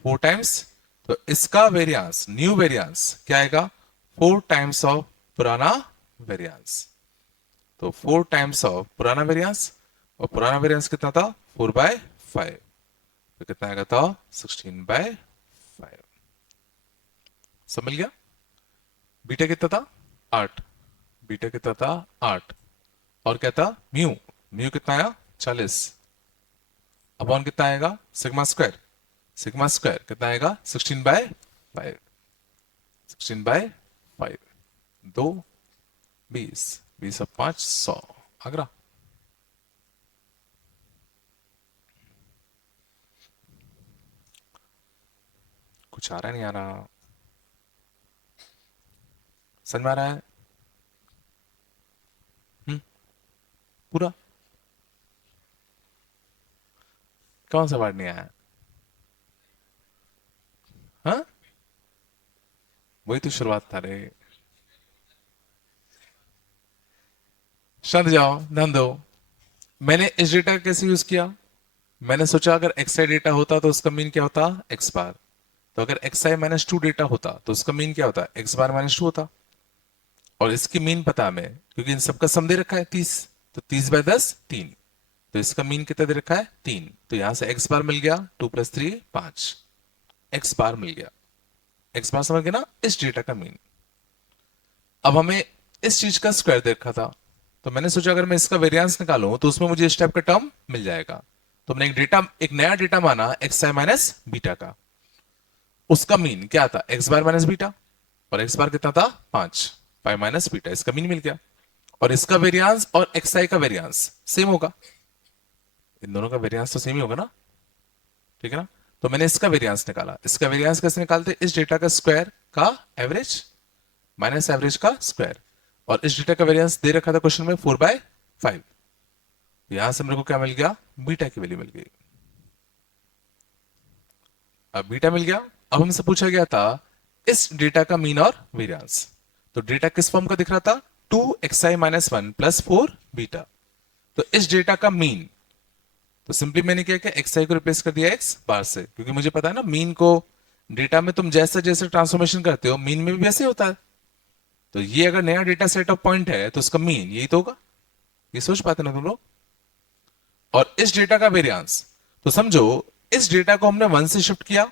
4 टाइम्स, तो इसका वेरिएंस न्यू वेरिएंस क्या आएगा 4 टाइम्स ऑफ पुराना वेरिएंस, तो 4 टाइम्स ऑफ पुराना वेरिएंस, और पुराना वेरिएंस कितना था 4/5, तो कितना आएगा था 16/5, सब मिल गया, बीटा कितना था 8, बीटा कितना था 8, और क्या था म्यू, म्यू कितना आया 40, अपॉन कितना आएगा सिग्मा स्क्वायर, सिग्मा स्क्वायर कितना आएगा 16/5, 16/5, 2 20, 20 और 5 100, आगरा, कुछ आ रहा नहीं आ रहा, समझ में आ रहा है, पूरा, कौन सा वर्ड नहीं आया, वही तो शुरुआत था रे। शांत जाओ, ध्यान दो। मैंने इस डेटा का कैसे यूज किया? मैंने सोचा अगर एक्स आई डेटा होता तो उसका मीन क्या होता? एक्स बार। तो अगर x i minus to data होता तो उसका मीन क्या होता? एक्स बार माइनस टू होता। और इसकी मीन पता हमें, क्योंकि इन सबका सम दे रखा है 30। तो 30/10 3। तो इसका मीन कितना दे रखा है? 3। तो यहां से एक्स बार मिल गया, 2 + 3 5। एक्स बार मिल गया। एक्स बार समझ गए ना, इस डेटा का मीन। अब हमें इस चीज का स्क्वायर दे रखा था, तो मैंने सोचा अगर मैं इसका वेरिएंस निकालूं तो उसमें मुझे इस टाइप का टर्म मिल जाएगा। तो हमने एक नया डेटा माना एक्स आई माइनस बीटा का। उसका मीन क्या था? एक्स बार माइनस बीटा। और एक्स बार कितना था? 5। 5 - बीटा, इसका मीन मिल गया। और इसका वेरिएंस और एक्स आई का वेरिएंस सेम होगा। इन दोनों का वेरिएंस तो सेम ही होगा ना, ठीक है ना। तो मैंने इसका वेरिएंस निकाला। इसका वेरिएंस कैसे निकालते? इस डेटा का स्क्वायर का एवरेज माइनस एवरेज का स्क्वायर। और इस डेटा का वेरिएंस दे रखा था क्वेश्चन में 4/5। यहां से मेरे को क्या मिल गया? बीटा की वैल्यू मिल गई। अब बीटा मिल गया। अब हमसे पूछा गया था इस डेटा का मीन और वेरिएंस। तो डेटा किस फॉर्म का दिख रहा था? 2xi - 1 + 4 beta. तो इस डेटा का मीन, तो सिंपली मैंने क्या किया, एक्स आई को रिप्लेस कर दिया एक्स बार से, क्योंकि मुझे पता है ना मीन को डेटा में तुम जैसे जैसे ट्रांसफॉर्मेशन करते हो मीन में भी वैसे ही होता है। तो ये अगर नया डेटा सेट ऑफ पॉइंट है तो उसका मीन यही तो होगा। ये सोच पाते ना तुम लोग? और इस डेटा का वेरिएंस, तो समझो इस डेटा को हमने 1 से शिफ्ट किया,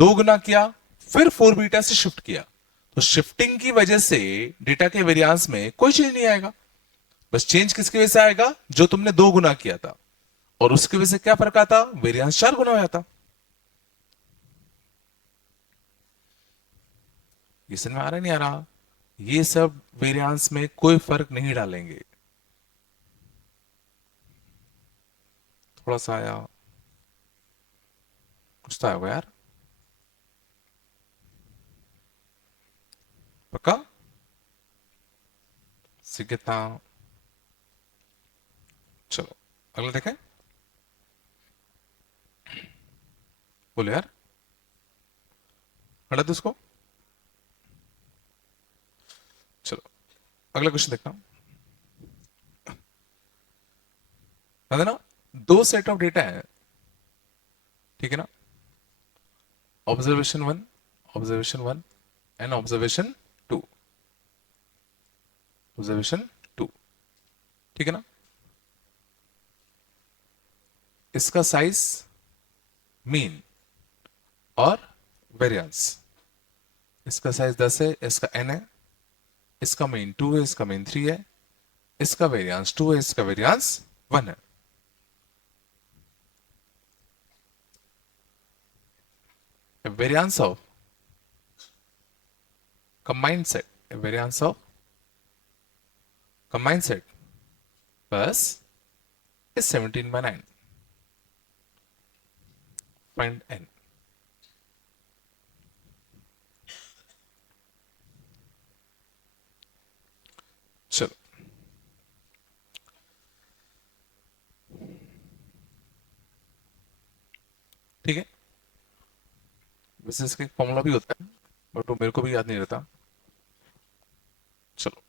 2 गुना किया, फिर 4 बीटा से शिफ्ट किया। तो शिफ्टिंग की वजह से डेटा के वेरिएंस में कोई चेंज नहीं आएगा। बस चेंज किसकी वजह से आएगा? जो तुमने 2 गुना किया था, और उसकी वजह से क्या फर्क आता? वेरिएंस 4 गुना हो जाता। ये समझ में आ रहा नहीं आ रहा? ये सब वेरिएंस में कोई फर्क नहीं डालेंगे। थोड़ा सा आया, कुछ तो आया यार। पक्का? सीखता। चलो अगला देखें। बोलो यार, हटा दो उसको। चलो अगला क्वेश्चन देखता हूं। है ना, दो सेट ऑफ डेटा है, ठीक है ना। Observation 1 and observation 2। ऑब्जर्वेशन 2, ठीक है ना। इसका साइज, मीन और वेरिएंस। इसका साइज 10 है, इसका n है। इसका मीन 2 है, इसका मीन 3 है। इसका वेरिएंस 2 है, इसका वेरिएंस 1 है। Variance of combined set, variance of combined set बस is 17/9. Find n. चलो ठीक है। वैसे इसका एक फॉर्मूला भी होता है, बट वो मेरे को भी याद नहीं रहता। चलो,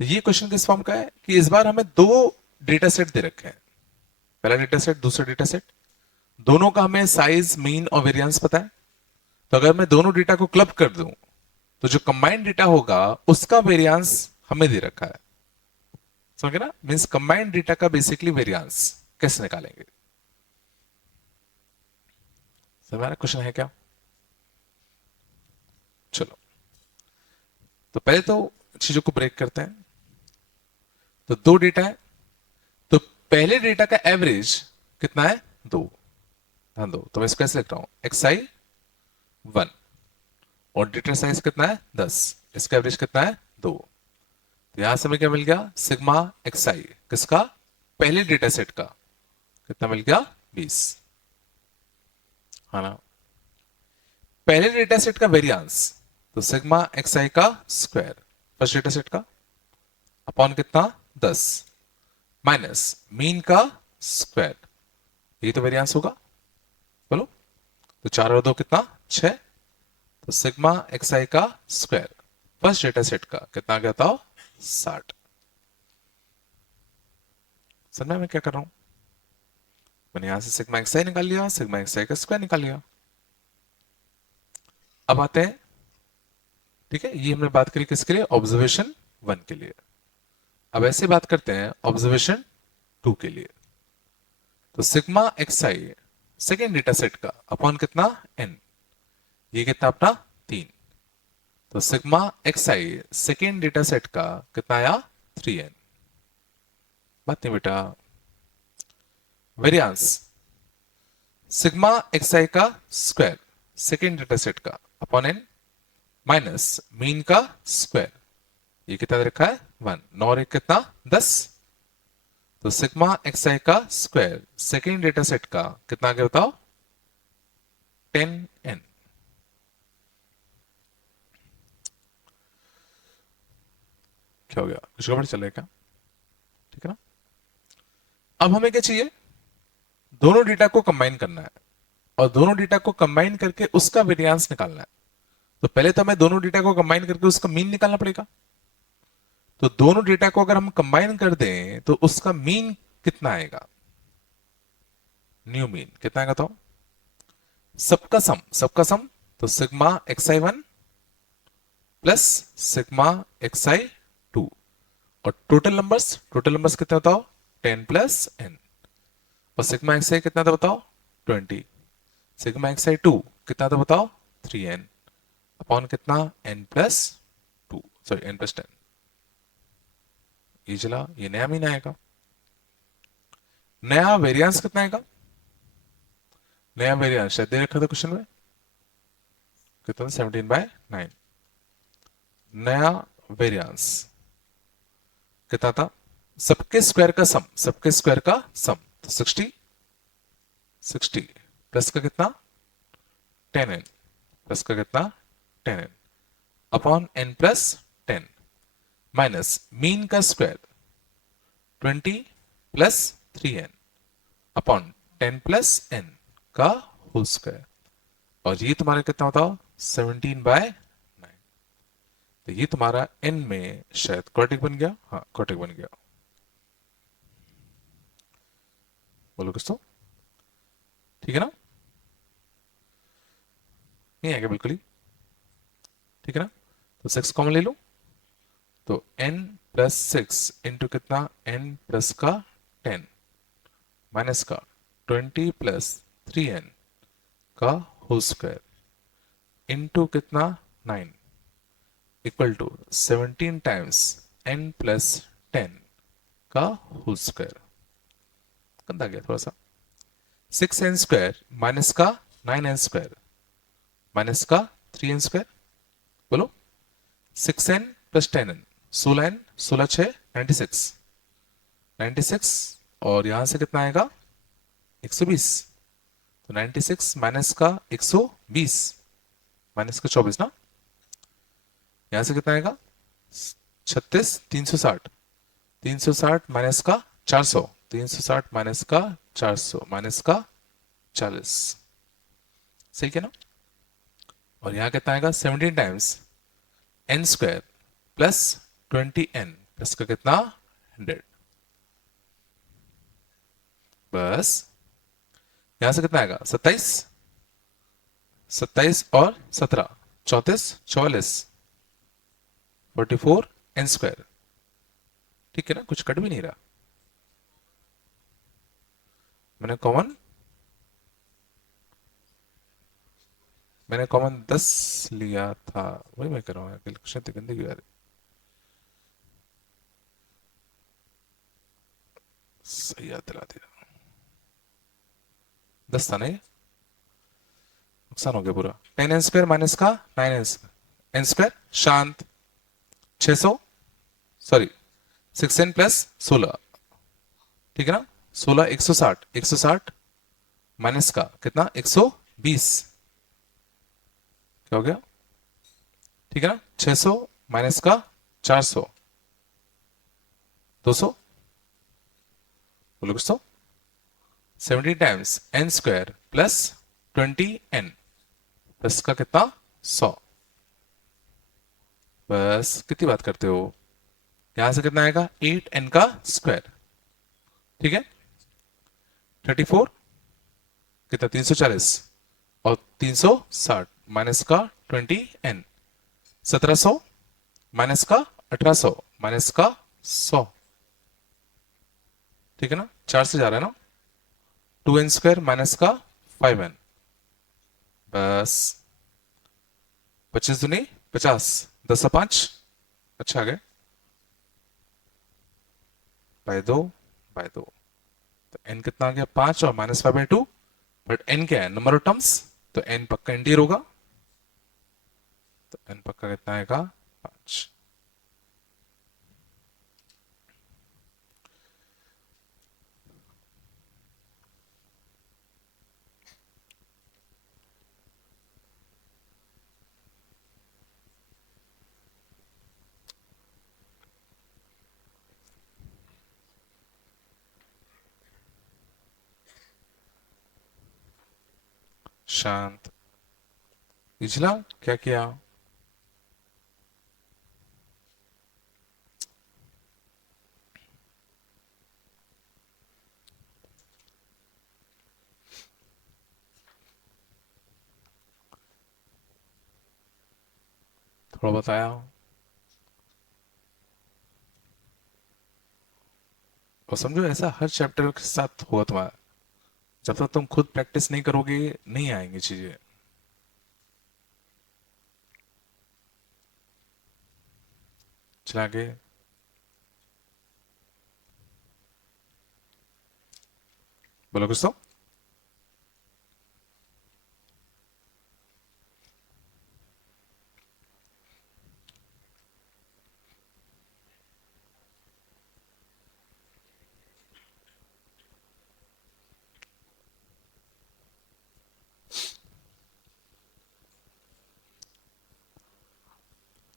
तो ये क्वेश्चन किस फॉर्म का है कि इस बार हमें दो डेटा सेट दे रखे हैं। पहला डेटा सेट, दूसरा डेटा सेट। दोनों का हमें साइज, मीन और वेरिएंस पता है। तो अगर मैं दोनों डेटा को क्लब कर दूं तो जो कंबाइंड डेटा होगा उसका वेरिएंस हमें दे रखा है। समझ गए ना? मींस कंबाइंड डेटा का बेसिकली वेरिएंस कैसे निकालेंगे। समझ में क्वेश्चन है क्या? चलो, तो पहले तो चीजों को ब्रेक करते हैं। तो दो डेटा है, तो पहले डेटा का एवरेज कितना है? 2। ध्यान दो, तो मैं इसको कैसे लिख रहा हूं? xi 1। और डेटा साइज कितना है? 10। इसका एवरेज कितना है? 2। तो यहां से हमें क्या मिल गया? सिग्मा xi किसका? पहले डेटा सेट का। कितना मिल गया? 20, है ना। पहले डेटा सेट का वेरिएंस, तो सिग्मा xi का स्क्वायर फर्स्ट डेटा सेट का अपॉन कितना? 10 माइनस मीन का स्क्वायर। यही तो वेरिएंस होगा। बोलो। तो 4 और 2 कितना? 6। तो सिग्मा एक्स आई का स्क्वायर फर्स्ट डेटा सेट का कितना आ गया था 60। समझ में मैं क्या कर रहा हूं? मैंने यहां से सिग्मा एक्स आई निकाल लिया, सिग्मा एक्स आई का स्क्वायर निकाल लिया। अब आते हैं, ठीक है, ये हमने बात करी किसके लिए? ऑब्जर्वेशन 1 के लिए। अब ऐसे बात करते हैं ऑब्जर्वेशन 2 के लिए। तो सिग्मा एक्स आई सेकेंड डेटा सेट का अपॉन कितना n, ये कितना अपना 3। तो सिग्मा एक्स आई सेकेंड डेटा सेट का कितना आया 3n। बात नहीं बेटा, वेरियांस सिग्मा एक्स आई का स्क्वायर सेकेंड डेटा सेट का अपॉन n माइनस मीन का स्क्वायर, ये कितना दे रखा है 1, 9 और 1 कितना 10। तो सिग्मा एक्स आई का स्क्वायर सेकेंड डेटा सेट का कितना आ गया बताओ 10n। क्या हो गया? कुछ गड़बड़ चल रहा है क्या? ठीक है ना। अब हमें क्या चाहिए? दोनों डेटा को कंबाइन करना है और दोनों डेटा को कंबाइन करके उसका वेरिएंस निकालना है। तो पहले तो हमें दोनों डेटा को कंबाइन करके उसका मीन निकालना पड़ेगा। तो दोनों डेटा को अगर हम कंबाइन कर दें तो उसका मीन कितना आएगा? न्यू मीन कितना आएगा? तो सबका सम तो सिग्मा एक्स आई 1 प्लस सिग्मा एक्स आई 2 और टोटल नंबर्स कितने बताओ 10 प्लस n और सिग्मा एक्स आई कितना था बताओ 20, सिग्मा एक्स आई 2 कितना था बताओ 3n अपॉन कितना n plus 2 sorry n plus 10। ये चला, ये नया मीन आएगा। नया वेरिएंस कितना आएगा? नया वेरिएंस शायद दे रखा था क्वेश्चन में, कितना 17/9। नया वेरिएंस कितना था? सबके स्क्वायर का सम तो 60 प्लस का कितना 10n प्लस का कितना 10n upon n plus 10 minus mean का square 20 plus 3n upon 10 plus n का होल स्क्वायर और ये तुम्हारा कितना बताओ 17/9। तो ये तुम्हारा n में शायद क्वाड्रेटिक बन गया, हाँ क्वाड्रेटिक बन गया। बोलो दोस्तों, ठीक है ना? नहीं आएगा बिल्कुल ही, ठीक है ना? तो 6 कॉमन ले लो तो n प्लस 6 इंटू कितना n प्लस का 10 माइनस का 20 प्लस 3n का होल स्क्वायर इंटू कितना 9 equal to 17 times n plus 10 का होल स्क्वायर। गंदा गया थोड़ा सा। 6n स्क्वायर माइनस का 9n स्क्वायर माइनस का 3n स्क्वायर। बोलो 6n प्लस 10n 16n 16 6 96 और यहां से कितना आएगा 120। तो 96 माइनस का 120 माइनस का 24 ना, यहां से कितना आएगा 36 360 माइनस का 400 360 माइनस का 400 माइनस का 40। सही है ना? और यहां कितना आएगा 17 times n square plus 20n plus का कितना 100। बस यहां से कितना आएगा 27 और 17 34 44 44 n स्क्वायर। ठीक है ना, कुछ कट भी नहीं रहा। मैंने कॉमन 10 लिया था, वही मैं कर रहा हूँ। क्वेश्चन तो गंदी क्यों आ रही? सही याद दिला दिया, 10 था नहीं, नुकसान हो गया पूरा। 10n स्क्वायर माइनस का 9n स्क्वायर शांत 600 सॉरी 6n प्लस 16, ठीक है ना 16 160 माइनस का कितना 120। क्या हो गया? ठीक है ना 600 माइनस का 400 200। बोलो कुछ तो 70 times n square plus 20n plus का कितना 100। बस कितनी बात करते हो। यहां से कितना आएगा 8n का स्क्वायर, ठीक है। 34 कितना 340 और 360 माइनस का 20n, 1700 माइनस का 1800 माइनस का 100, ठीक है ना, 4 से जा रहा है ना। 2n स्क्वायर माइनस का 5n, बस 25 दूनी 50, 10 5, अच्छा आ गए, बाय 2 बाय 2, तो n कितना आ गया 5 और -5/2, बट n क्या है नंबर ऑफ टर्म्स, तो n पक्का इंटीजर होगा, तो n पक्का कितना आएगा 5। शांत। इजला क्या किया। थोड़ा बताया, और समझो ऐसा हर चैप्टर के साथ हुआ तुम्हारा, जब तक तुम खुद प्रैक्टिस नहीं करोगे नहीं आएंगी चीजें। चला आगे। बोलो कुछ तो।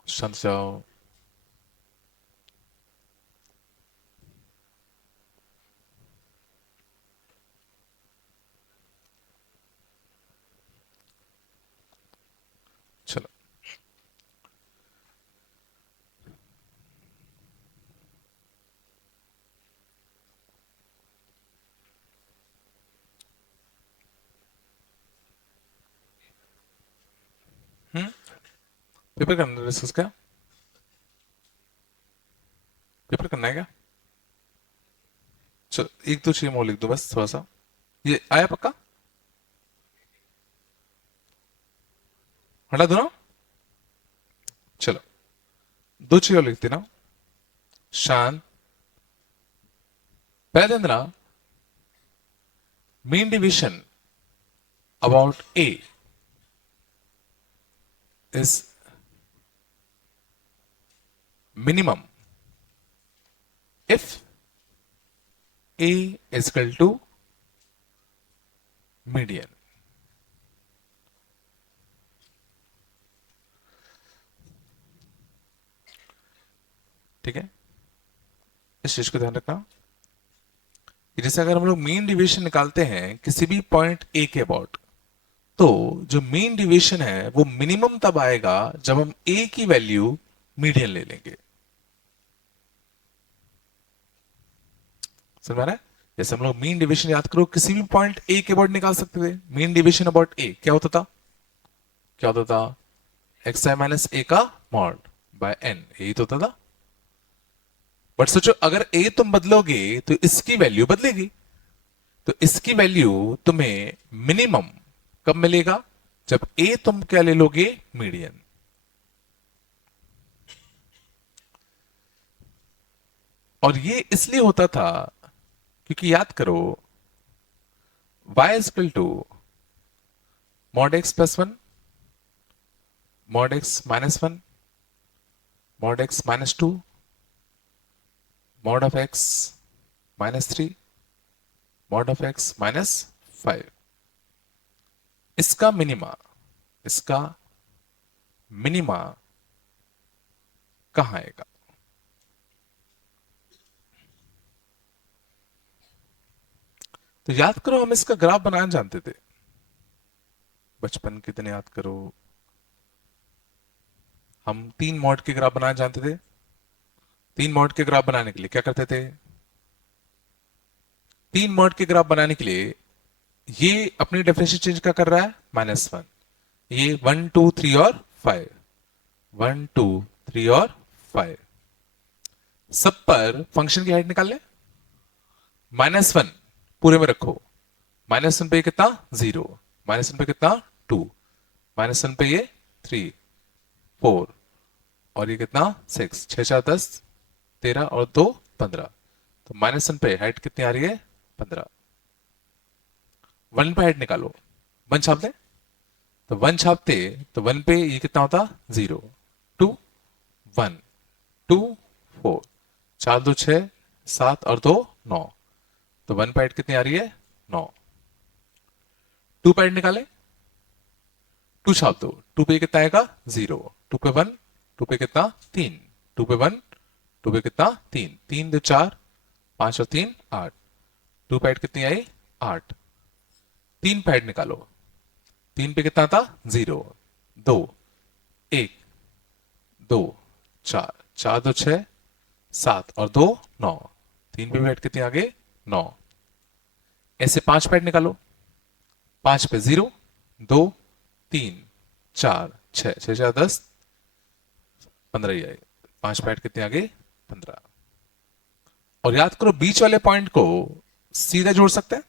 शांत जाओ। चलो। पेपर करना डिस्कस क्या, पेपर करना है क्या। चलो एक दो चीज और लिख दो बस थोड़ा सा, ये आया पक्का, हटा दो ना। चलो दो चीज और लिख देना। शांत। पहले देना mean division about A is minimum if A is equal to median। ठीक है, इस चीज को ध्यान रखना कि जैसे अगर हम लोग मीन डिवीजन निकालते हैं किसी भी पॉइंट ए के अबाउट, तो जो मीन डिवीजन है वो मिनिमम तब आएगा जब हम ए की वैल्यू मीडियन ले लेंगे। समझ में आ रहा है। जैसे हम लोग मीन डिवीजन याद करो किसी भी पॉइंट ए के अबाउट निकाल सकते थे, मीन डिवीजन अबाउट ए क्या होता था, क्या होता था एक्स आई माइनस ए का मॉड बाय एन, यही तो होता था। बट सोचो अगर ए तुम बदलोगे तो इसकी वैल्यू बदलेगी, तो इसकी वैल्यू तुम्हें मिनिमम कब मिलेगा, जब ए तुम क्या ले लोगे मीडियन। और ये इसलिए होता था क्योंकि याद करो y is equal to mod x plus one, mod x minus one, mod x -2, mod of x -3, mod of x -5। इसका मिनिमा, इसका मिनिमा कहां आएगा। तो याद करो हम इसका ग्राफ बनाना जानते थे बचपन, कितने याद करो। हम 3 मॉड के ग्राफ बनाना जानते थे। 3 मॉड के ग्राफ बनाने के लिए क्या करते थे? 3 मॉड के ग्राफ बनाने के लिए ये अपनी डेफिनेशन चेंज क्या कर रहा है? -1। ये 1 2 3 और 5, 1 2 3 और 5, सब पर फंक्शन की हाइट निकाल ले। -1 पूरे में रखो, -1 पे कितना? 0, -1 पे कितना? 2, -1 पे ये 3 4, और ये कितना? 6, 6 4 10 13 और 2 15। तो -1 पे हाइट कितनी आ रही है? 15। 1 पे हाइट निकालो, 1 छाप दे। तो 1 छापते तो 1 पे ये कितना होता? 0 2 1 2 4, 4 2 6 7 और 2 9। तो 1 पे हाइट कितनी आ रही है? 9। 2 पे हाइट निकाले, 2 छाप दो, 2 पे कितना आएगा? 0, 2 पे 1, 2 पे कितना? 3, 2 पे 1, 2 पे कितना? 3, 3 2 4 5 और 3 8। 2 पे हाइट कितनी आई? 8। 3 पे हाइट निकालो, 3 पे कितना था? 0 2 1 2 4, 4 2 6 7 और 2 9। 3 पे हाइट कितनी आ गई? 9। ऐसे 5 पे हाइट निकालो, 5 पे 0 2 3 4 6, 6 4 10 15 ही आई। 5 पे हाइट कितनी आ गई? 15। और याद करो बीच वाले पॉइंट को सीधा जोड़ सकते हैं।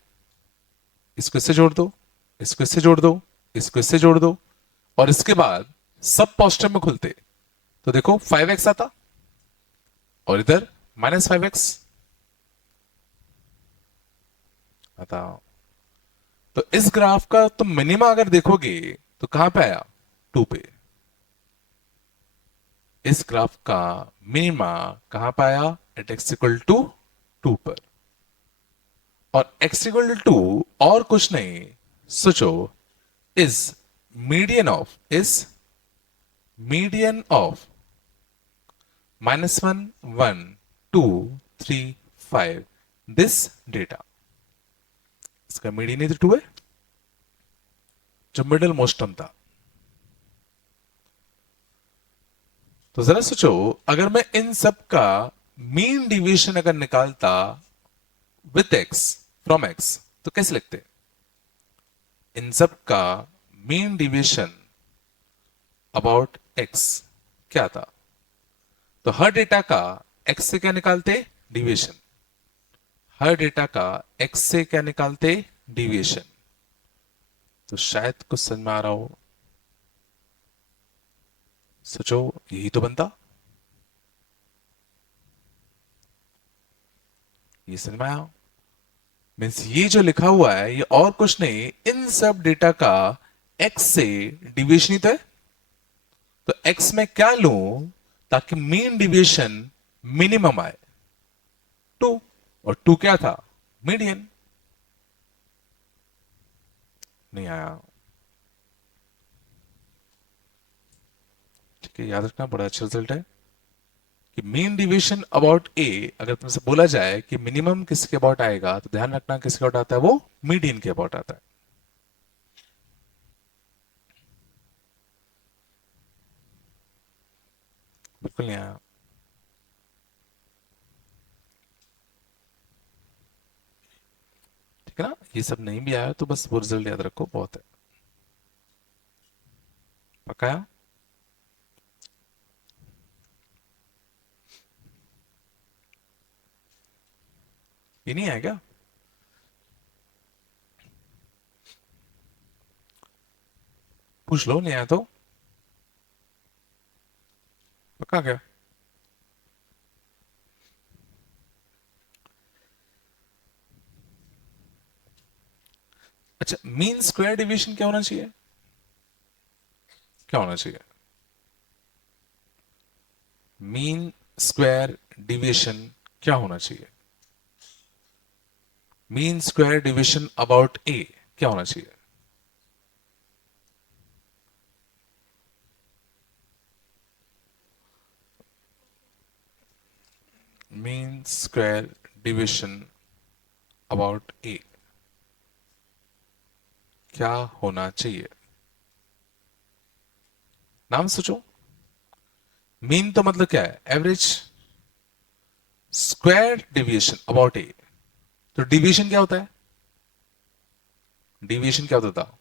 इसको इससे जोड़ दो, इसको इससे जोड़ दो, इसको इससे जोड़ दो, और इसके बाद सब पॉजिटिव में खुलते तो देखो 5x आता, और इधर -5x आता। तो इस ग्राफ का तुम मिनिमा अगर देखोगे तो कहां पे आया? 2 पे। इस ग्राफ का मिनिमा कहां पे आया? एट x इक्वल टू 2 पर। और x इक्वल टू 2 और कुछ नहीं, सोचो, is median of -1 1 2 3 5 this data. इसका मीडियन ही तो 2 है, जो मिडिल मोस्टम था। तो जरा सोचो, अगर मैं इन सब का मीन डिविएशन अगर निकालता विथ x फ्रॉम x, तो कैसे लिखते? इन सब का मीन डिविएशन अबाउट x क्या था? तो हर डेटा का x से क्या निकालते? डिविएशन। हर डेटा का x से क्या निकालते? डिविएशन। तो शायद कुछ समझ में आ रहा हो। सोचो, यही तो बनता। ये समझ में आया? मीन्स ये जो लिखा हुआ है ये और कुछ नहीं, इन सब डेटा का x से डिविएशन ही तो है। तो x में क्या लूं ताकि मीन डिविएशन मिनिमम आए? 2। और 2 क्या था? मीडियन। नहीं आया? ठीक है, याद रखना, बड़ा अच्छा रिजल्ट है कि मीन डिविएशन अबाउट ए अगर तुमसे बोला जाए कि मिनिमम किसके अबाउट आएगा, तो ध्यान रखना किसके अबाउट आता है? वो मीडियन के अबाउट आता है। बिल्कुल नहीं आया? ठीक है ना? ये सब नहीं भी आया तो बस वो रिजल्ट याद रखो, बहुत है। पकाया? ये नहीं आया क्या? पूछ लो, नहीं आया तो। पक्का क्या? अच्छा, मीन स्क्वायर डिवीजन क्या होना चाहिए? क्या होना चाहिए? मीन स्क्वायर डिवीजन क्या होना चाहिए? मीन स्क्वायर डिवीजन अबाउट ए क्या होना चाहिए? मीन स्क्वायर डिवीजन अबाउट ए क्या होना चाहिए? नाम सोचो। मीन तो मतलब क्या है, एवरेज, स्क्वायर डिविएशन अबाउट ए, तो डिविएशन क्या होता है, डिविएशन क्या होता था,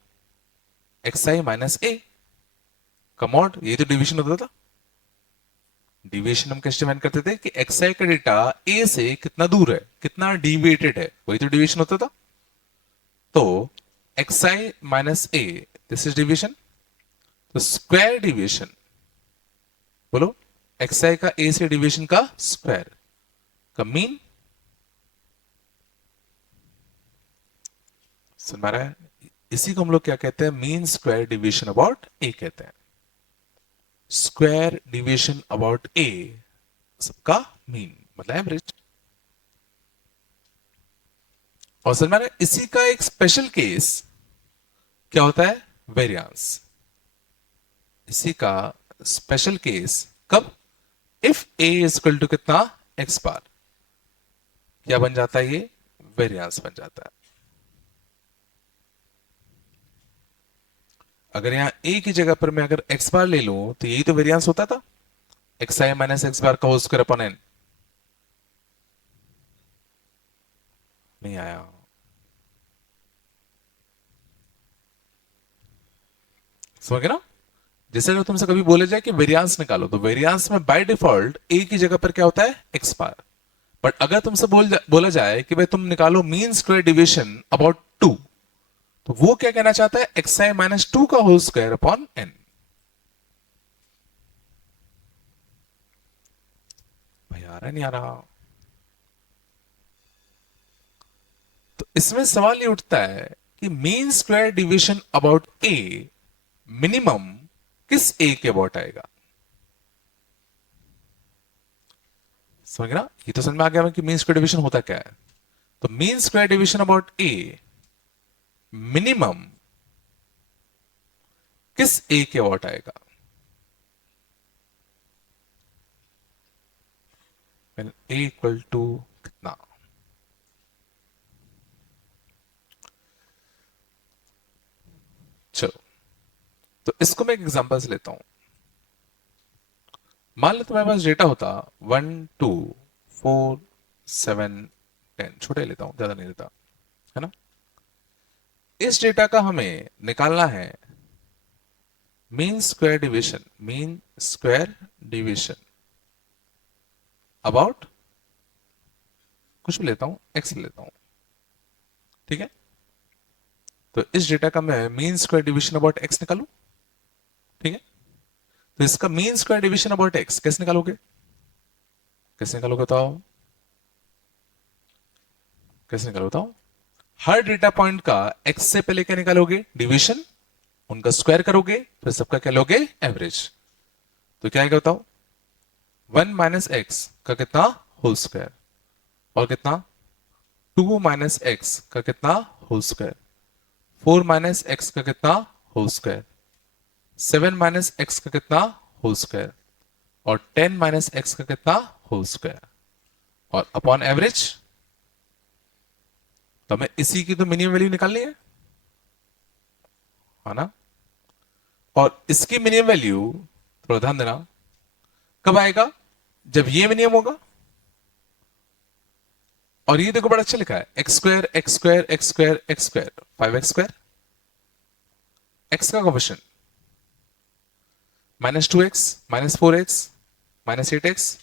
एक्स आई माइनस ए, कमॉड, ये तो डिविएशन होता था। डिविएशन हम कैसे डिफाइन करते थे कि एक्स आई का डेटा ए से कितना दूर है, कितना डिविएटेड है, वही तो डिविएशन होता था। तो x i minus A, this is deviation. तो स्क्वायर डिविएशन, बोलो, एक्स आई का ए से डिविएशन का स्क्वायर का मीन, समझ में आ रहा है? इसी को हम लोग क्या कहते हैं, मीन स्क्वायर डिविएशन अबाउट ए कहते हैं। स्क्वायर डिविएशन अबाउट ए, सबका मीन मतलब एवरेज। और समझ में आ रहा है? इसी का एक स्पेशल केस क्या होता है, वेरियांस। इसी का स्पेशल केस कब, if a is equal to कितना, एक्स बार, क्या बन जाता है, ये वेरियांस बन जाता है। अगर यहां ए की जगह पर मैं अगर एक्स बार ले लूं तो यही तो वेरियांस होता था, एक्स आई माइनस एक्स बार का होल स्क्वायर अपॉन एन। नहीं आया, समझ गए ना? जैसे अगर तुमसे कभी बोले जाए कि वेरियांस निकालो, तो वेरियांस में बाय डिफॉल्ट ए की जगह पर क्या होता है, एक्स बार। बट अगर तुमसे बोला जाए कि भाई तुम निकालो mean square deviation about two, तो वो क्या कहना चाहता है, एक्स आई माइनस टू का होल स्क्वायर अपॉन एन। भाई आ रहा नहीं आ रहा? तो इसमें सवाल ये उठता है कि mean square deviation about A minimum किस ए के अबाउट आएगा। समझ गए ना? ये तो समझ में आ गया कि मीन स्क्वायर डिविएशन होता क्या है। तो mean square deviation about A minimum किस ए के अबाउट आएगा, ए इक्वल टू कितना। चलो, तो इसको मैं एक एग्जांपल से लेता हूं। मान लो तुम्हारे पास डेटा होता 1 2 4 7 10, छोटे लेता हूं, ज्यादा नहीं लेता, है ना। इस डेटा का हमें निकालना है mean square deviation, mean square deviation about, कुछ भी लेता हूं, एक्स लेता हूं, ठीक है। तो इस डेटा का मैं mean square deviation about x निकालू, ठीक है। तो इसका mean square deviation about x कैसे निकालोगे, कैसे निकालोगे बताओ, कैसे निकालो बताओ। हर डेटा पॉइंट का एक्स से पहले क्या निकालोगे, डिवीजन, उनका स्क्वायर करोगे, फिर सबका क्या लोगे, एवरेज। तो क्या आएगा बताओ, 1 - एक्स का कितना, होल स्क्वायर, और कितना, 2 - एक्स का कितना, होल स्क्वायर, 4 - एक्स का कितना, होल स्क्वायर, 7 - एक्स का कितना, होल स्क्वायर, और 10 - एक्स का कितना, होल स्क्वायर, और अपॉन एवरेज। तो हमें इसी की तो मिनिमम वैल्यू निकालनी है ना। और इसकी मिनिमम वैल्यू, थोड़ा ध्यान देना, कब आएगा, जब ये मिनिमम होगा। और ये देखो बड़ा अच्छा लिखा है, x square x square x square x square, 5x², x का कोफिशिएंट -2x -4x -8x,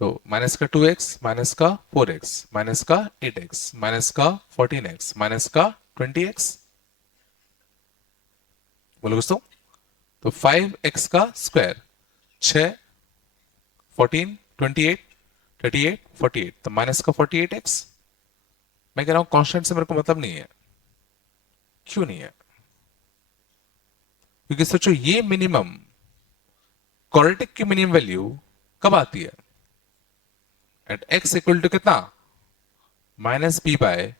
तो माइनस का 2x माइनस का 4x माइनस का 8x माइनस का 14x माइनस का 20x, बोलो दोस्तों। तो 5x का स्क्वायर 6, 14, 28, 38, 48, तो माइनस का 48x। मैं कह रहा हूं कांस्टेंट से मेरे को मतलब नहीं है, क्यों नहीं है, क्योंकि सोचो ये मिनिमम, क्वाड्रेटिक की मिनिमम वैल्यू कब आती है, एट x इक्वल टू कितना, -b/2a,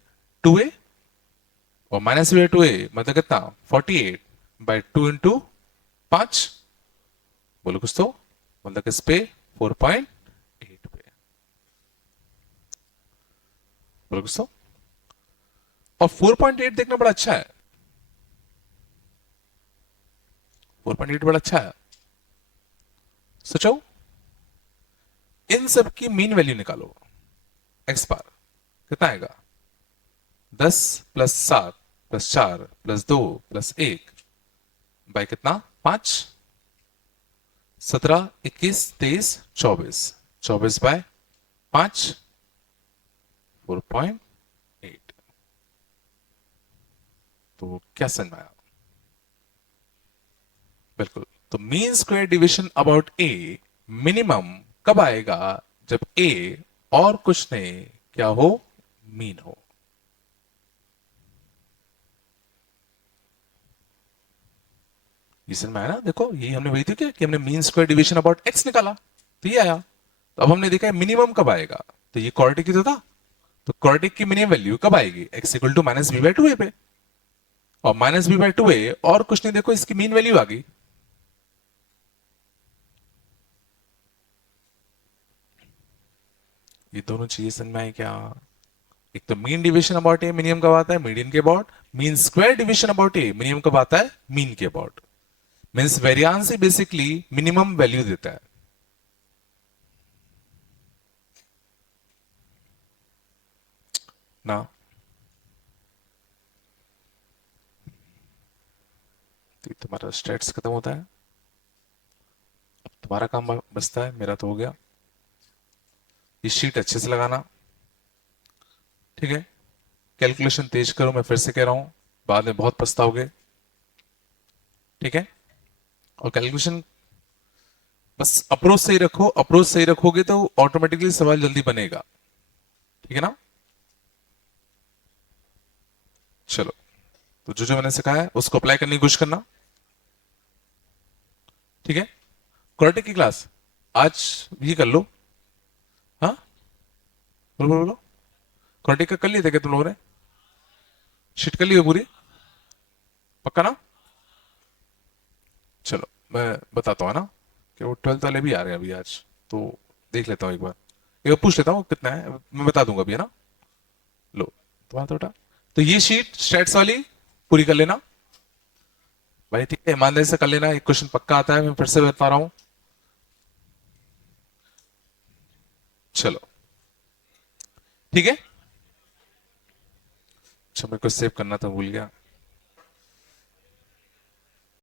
और -b/2a मतलब कितना, 48/2 × 5, बोलो कुछ तो, मतलब किस पे, 4.8 पे, बोलो कुछ तो। और 4.8 देखना बड़ा अच्छा है, 4.8 बड़ा अच्छा है। सोचो इन सब की मीन वैल्यू निकालो। एक्स बार कितना आएगा? 10 plus 7 plus 4 plus 2 plus 1 by कितना? 5। 17, 21, 23, 24, 24 बाय 5, 4.8। तो क्या समझ में आया? बिल्कुल। तो mean square division about A minimum कब आएगा? जब ए और कुछ नहीं क्या हो? मीन हो। ये समझ में आया ना? देखो ये हमने वही थी क्या कि हमने mean square division about x निकाला तो ये आया। तो अब हमने देखा है मिनिमम कब आएगा, तो ये क्वाड्रेटिक ही तो था। तो क्वाड्रेटिक की मिनिमम वैल्यू कब आएगी? X equal to minus b by two a पे। और minus b by two a और कुछ नहीं, देखो इसकी मीन वैल्यू आ गई। ये दोनों चीजें समझ में आई क्या? एक तो mean division about A minimum कब आता है? मीडियन के about. Mean square division about A minimum कब आता है? मीन के about. Means variance he basically minimum value देता है ना। तो तुम्हारा स्टेट्स खत्म होता है। अब तुम्हारा काम बचता है, मेरा तो हो गया। ये शीट अच्छे से लगाना, ठीक है? कैलकुलेशन तेज करो, मैं फिर से कह रहा हूं, बाद में बहुत पछताओगे, ठीक है? और कैलकुलेशन बस अप्रोच सही रखो, अप्रोच सही रखोगे तो ऑटोमेटिकली सवाल जल्दी बनेगा, ठीक है ना? चलो, तो जो जो मैंने सिखाया है उसको अप्लाई करने की कोशिश करना, ठीक है? क्वाड्रेटिक की क्लास आज ये कर लो। हाँ, बोलो बोलो बोलो। क्वाड्रेटिक का कर लिए थे क्या तुम लोगों ने? शीट कर ली है पूरी? पक्का ना? चलो मैं बताता हूँ ना कि वो 12th वाले भी आ रहे हैं अभी आज, तो देख लेता हूँ एक बार पूछ लेता हूँ कितना है, मैं बता दूंगा अभी, है ना? लो, तुम्हारा तो उठा। तो ये शीट स्टेट्स वाली पूरी कर लेना भाई, ठीक है? ईमानदारी से कर लेना, एक क्वेश्चन पक्का आता है, मैं फिर से बता रहा हूँ। चलो, ठीक है। अच्छा, मेरे को सेव करना था, भूल गया।